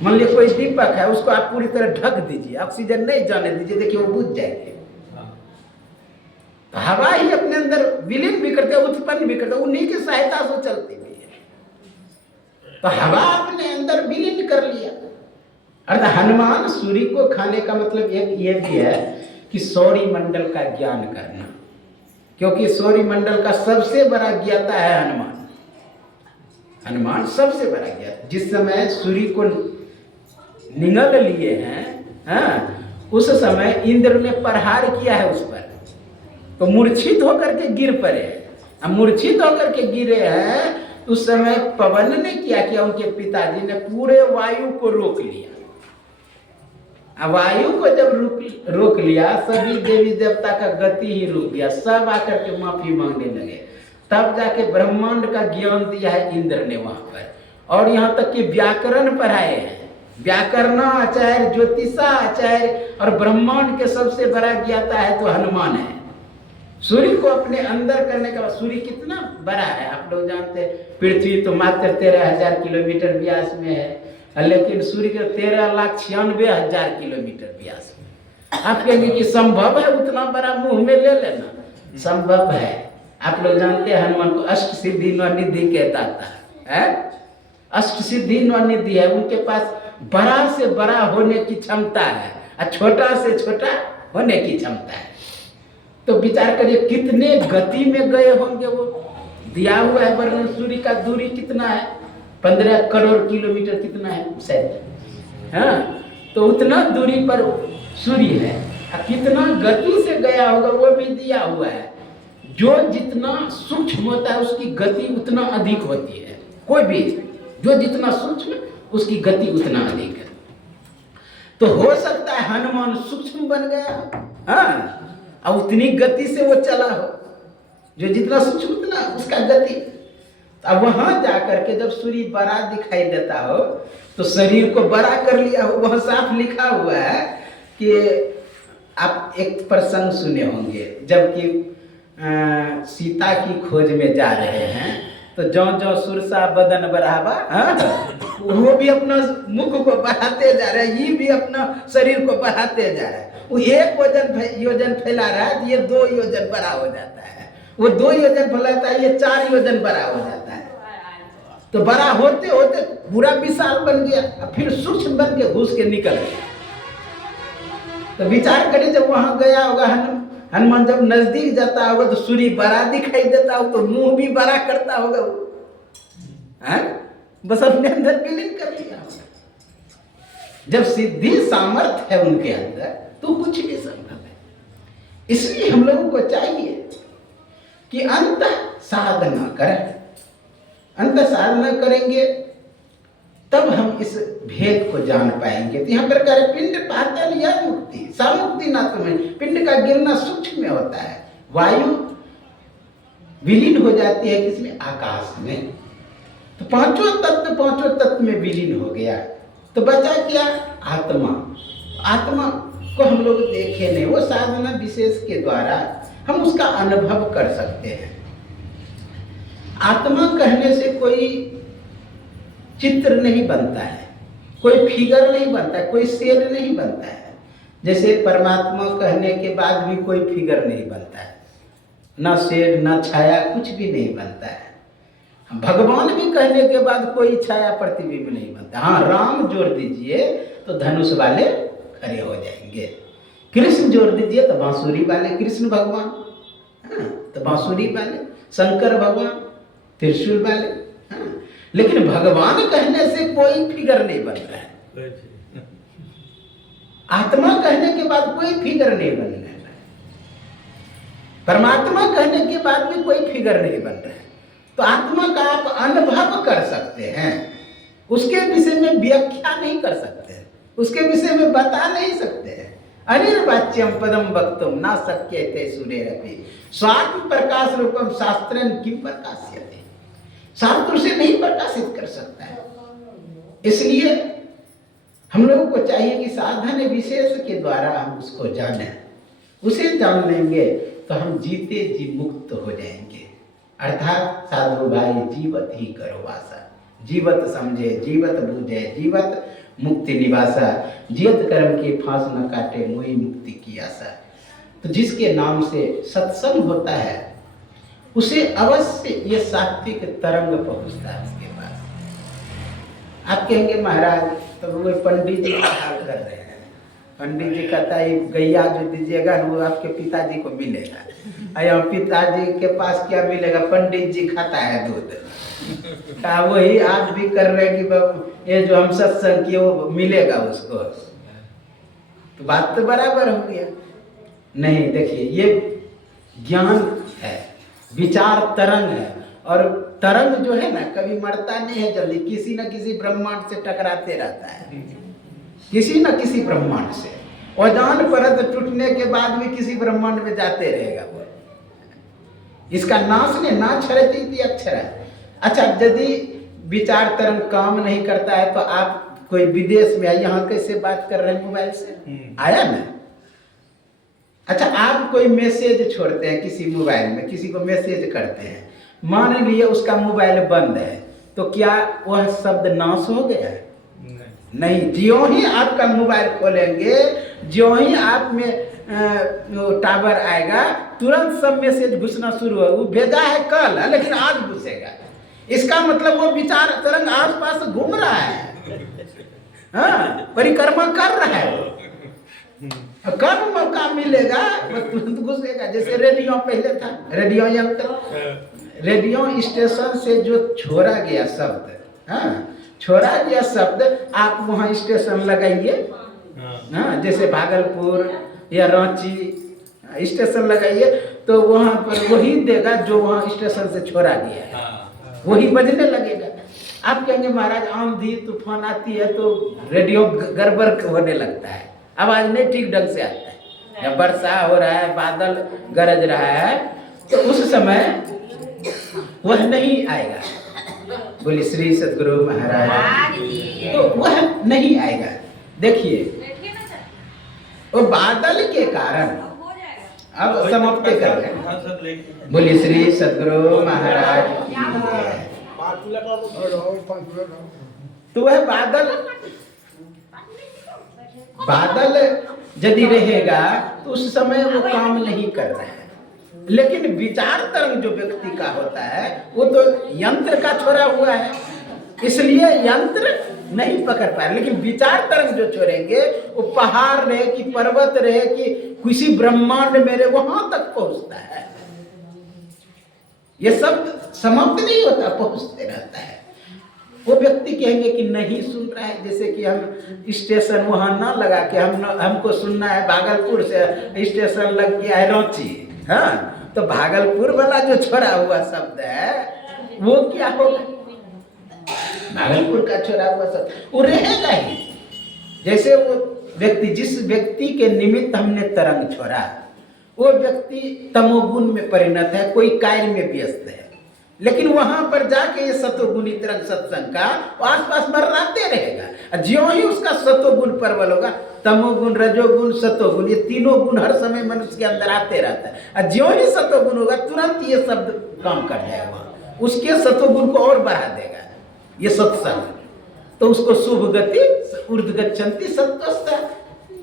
मान लीजिए कोई दीपक है, उसको आप पूरी तरह ढक दीजिए, ऑक्सीजन नहीं जाने दीजिए, देखिए वो बुझ जाएगी। तो हवा ही अपने अंदर विलीन भी करते, उत्पन्न भी करते, उन्हीं की सहायता से चलती भी है। तो हवा अपने अंदर विलीन कर लिया। अर्थात हनुमान सूर्य को खाने का मतलब एक ये भी है कि सौर मंडल का ज्ञान करना, क्योंकि सौर मंडल का सबसे बड़ा ज्ञाता है हनुमान। हनुमान सबसे बड़ा ज्ञाता। जिस समय सूर्य को निगल लिए हैं, उस समय इंद्र ने प्रहार किया है उस पर, तो मूर्छित होकर के गिर पड़े। अब मूर्छित होकर के गिरे हैं, उस समय पवन ने क्या किया, उनके पिताजी ने पूरे वायु को रोक लिया। वायु को जब रोक लिया, सभी देवी देवता का गति ही रुक गया, सब आकर के माफी मांगने लगे। तब जाके ब्रह्मांड का ज्ञान दिया है इंद्र ने वहां पर। और यहाँ तक कि व्याकरण पढ़ाए हैं। व्याकरणाचार्य, ज्योतिषाचार्य और ब्रह्मांड के सबसे बड़ा ज्ञाता है तो हनुमान है। सूर्य को अपने अंदर करने का, सूर्य कितना बड़ा है आप लोग जानते हैं। पृथ्वी तो मात्र 13,000 किलोमीटर व्यास में है, लेकिन सूर्य के 13,96,000 किलोमीटर व्यास में। आप कहेंगे कि संभव है उतना बड़ा मुंह में ले लेना? संभव है। आप लोग जानते हैं हनुमान को अष्ट सिद्धि नवनिधि कहता है। अष्ट सिद्धि नवनिधि है, उनके पास बड़ा से बड़ा होने की क्षमता है और छोटा से छोटा होने की क्षमता है। तो विचार करिए कितने गति में गए होंगे वो। दिया हुआ है वर्णन, सूर्य का दूरी कितना है, 15 करोड़ किलोमीटर कितना है शायद। हाँ, तो उतना दूरी पर सूर्य है, कितना गति से गया होगा वो भी दिया हुआ है। जो जितना सूक्ष्म होता है उसकी गति उतना अधिक होती है। कोई भी जो जितना सूक्ष्म उसकी गति उतना अधिक है। तो हो सकता है हनुमान सूक्ष्म बन गया, हाँ, और उतनी गति से वो चला हो। जो जितना सूक्ष्म उतना उसका गति। अब वहां जाकर के जब सूर्य बड़ा दिखाई देता हो तो शरीर को बड़ा कर लिया हो। वहां साफ लिखा हुआ है कि आप एक प्रसंग सुने होंगे, जबकि सीता की खोज में जा रहे हैं तो ज्यो ज्यो सुरसा बदन बढ़ावा, वो भी अपना मुख को बढ़ाते जा रहा है, ये भी अपना शरीर को बढ़ाते जा रहा है। वो एक योजन फैला रहा है, ये 2 योजन बड़ा हो जाता है, वो 2 योजन फैलाता है, ये 4 योजन बड़ा हो जाता है। तो बड़ा होते होते पूरा विशाल बन गया, फिर सूक्ष्म बन के घुस के निकल गया। तो विचार करिए, जब वहां गया होगा हनुमान, जब नजदीक जाता होगा तो सूर्य बड़ा दिखाई देता होगा, तो मुंह भी बड़ा करता होगा वो, बस अपने अंदर विलीन कर लिया होगा। जब सिद्धि सामर्थ्य है उनके अंदर तो कुछ भी संभव है। इसलिए हम लोगों को चाहिए कि अंत साधना करें। अंत साधना करेंगे तब हम इस भेद को जान पाएंगे। तो यहाँ पर कह रहे पिंड पातल या मुक्ति, सामुक्ति ना तुम्हें। पिंड का गिरना सूक्ष्म में होता है, वायु विलीन हो जाती है किसमें? आकाश में। तो पांचों तत्व में विलीन हो गया, तो बचा क्या? आत्मा। आत्मा को हम लोग देखे नहीं, वो साधना विशेष के द्वारा हम उसका अनुभव कर सकते हैं। आत्मा कहने से कोई चित्र नहीं बनता है, कोई फिगर नहीं बनता है, कोई शेर नहीं बनता है। जैसे परमात्मा कहने के बाद भी कोई फिगर नहीं बनता है, ना शेर ना छाया, कुछ भी नहीं बनता है। भगवान भी कहने के बाद कोई छाया प्रतिबिंब नहीं बनता। हाँ, राम जोड़ दीजिए तो धनुष वाले खड़े हो जाएंगे, कृष्ण जोड़ दीजिए तो बांसुरी वाले कृष्ण भगवान, तो बांसुरी वाले, शंकर भगवान त्रिशूल वाले। लेकिन भगवान कहने से कोई फिगर नहीं बन रहा है, आत्मा कहने के बाद कोई फिगर नहीं बन रहा है, परमात्मा कहने के बाद भी कोई फिगर नहीं बन रहा है। तो आत्मा का आप अनुभव कर सकते हैं, उसके विषय में व्याख्या नहीं कर सकते, उसके विषय में बता नहीं सकते हैं। अनिर्वाच्यम पदम वक्तुम ना शक्यते सूर्यरपि स्वात्म प्रकाश रूपम शास्त्रन किम प्रकाश्यते। शास्त्र से नहीं प्रकाशित कर सकता है। इसलिए हम लोगों को चाहिए कि साधन विशेष के द्वारा हम उसको जानें। उसे जान लेंगे तो हम जीते जी मुक्त हो जाएंगे। अर्थात साधु भाई जीवत ही करो वासा, जीवत समझे जीवत बूझे जीवत मुक्ति निवासा, जियत कर्म की फांस न काटे मोही मुक्ति की आशा। तो जिसके नाम से सत्संग होता है उसे अवश्य ये सात्विक तरंग पहुंचता है उसके पास। आप कहेंगे महाराज तो वो पंडित जी का हाल कर रहे हैं, पंडित जी कहता है गैया जो दीजिएगा वो आपके पिताजी को मिलेगा। यहाँ पिताजी के पास क्या मिलेगा? पंडित जी खाता है दूध। का वही आज भी कर रहे हैं कि ये जो हम सत्संग किए वो मिलेगा उसको। तो बात तो बराबर हो गया। नहीं, देखिए ये ज्ञान है, विचार तरंग है, और तरंग जो है ना कभी मरता नहीं है जल्दी, किसी न किसी ब्रह्मांड से टकराते रहता है, किसी न किसी ब्रह्मांड से। अजान परत टूटने के बाद भी किसी ब्रह्मांड में जाते रहेगा वो। इसका नाश ने ना क्षरती अक्षर है। अच्छा, यदि विचार तरंग काम नहीं करता है तो आप कोई विदेश में यहाँ कैसे बात कर रहे हैं मोबाइल से? आया ना? अच्छा, आप कोई मैसेज छोड़ते हैं किसी मोबाइल में, किसी को मैसेज करते हैं, मान लिए उसका मोबाइल बंद है, तो क्या वह शब्द नाश हो गया है? नहीं। ज्यों ही आपका मोबाइल खोलेंगे, ज्यों ही आप में टावर आएगा, तुरंत सब मैसेज घुसना शुरू हो। वो भेजा है कल है लेकिन आज घुसेगा। इसका मतलब वो विचार तरंग आसपास घूम रहा है, हाँ, परिक्रमा कर रहा है। कब मौका मिलेगा वो तुरंत घुसेगा। जैसे रेडियो पहले था, रेडियो यंत्र, रेडियो स्टेशन से जो छोड़ा गया शब्द, हाँ, छोड़ा गया शब्द आप वहाँ स्टेशन लगाइए, हाँ, जैसे भागलपुर या रांची स्टेशन लगाइए तो वहाँ पर वही देगा जो वहाँ स्टेशन से छोड़ा गया है, वही बजने लगेगा। आप कहेंगे महाराज आंधी तूफान आती है तो रेडियो गड़बड़ होने लगता है, आवाज नहीं ठीक ढंग से आता है। जब वर्षा हो रहा है, बादल गरज रहा है, तो उस समय वह नहीं आएगा। बोले श्री सद्गुरु महाराज, तो वह नहीं आएगा। देखिए वो बादल के कारण अब समाप्त कर रहे हैं। बोलिए श्री सद्गुरु महाराज की जय। तो वह बादल यदि रहेगा तो उस समय वो काम नहीं कर रहा है, लेकिन विचार तरंग जो व्यक्ति का होता है वो तो यंत्र का छोड़ा हुआ है, इसलिए यंत्र नहीं पकड़ पाए। लेकिन विचार तरंग जो छोड़ेंगे वो पहाड़ रहे कि पर्वत रहे कि किसी ब्रह्मांड में रहे, वहां तक पहुंचता है। ये सब समाप्त नहीं होता, पहुंचते रहता है। वो व्यक्ति कहेंगे कि नहीं सुन रहा है, जैसे कि हम स्टेशन वहां ना लगा के हमको सुनना है भागलपुर से स्टेशन लग गया है रांची, हाँ, तो भागलपुर वाला जो छोड़ा हुआ शब्द है वो क्या होगा? भागलपुर का छोड़ा हुआ शब्द वो रहेगा ही। जैसे वो व्यक्ति, जिस व्यक्ति के निमित्त हमने तरंग छोड़ा, वो व्यक्ति तमोगुण में परिणत है, कोई कार्य में व्यस्त है, लेकिन वहां पर जाके ये सतोगुणी तरंग सत्संग का आसपास मर्राते रहेगा। ज्यों ही उसका सतोगुण प्रबल होगा, तमोगुण रजोगुण सतोगुण ये तीनों गुण हर समय मनुष्य के अंदर आते रहता है, और ज्यों ही सतोगुण होगा तुरंत ये शब्द काम कर जाएगा, उसके सतोगुण को और बढ़ा देगा ये सत्संग। तो उसको शुभ गति ऊर्ध्व गच्छन्ति सत्वस्था,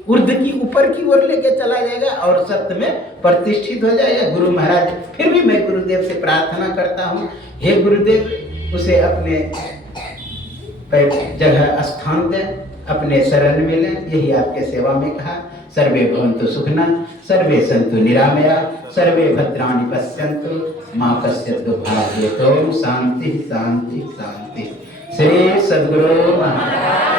ऊर्ध्व की ऊपर की ओर लेके चला जाएगा और सत्य में प्रतिष्ठित हो जाएगा। गुरु महाराज, फिर भी मैं गुरुदेव से प्रार्थना करता हूँ, हे गुरुदेव उसे अपने जगह स्थान दें, अपने शरण में लें, यही आपके सेवा में कहा। सर्वे भवन्तु सुखिनः, सर्वे सन्तु निरामया, सर्वे भद्राणि पश्यन्तु मा कश्चित् दुःखभाग्। शांति शांति शांति। श्री सद्गुरु महाराज।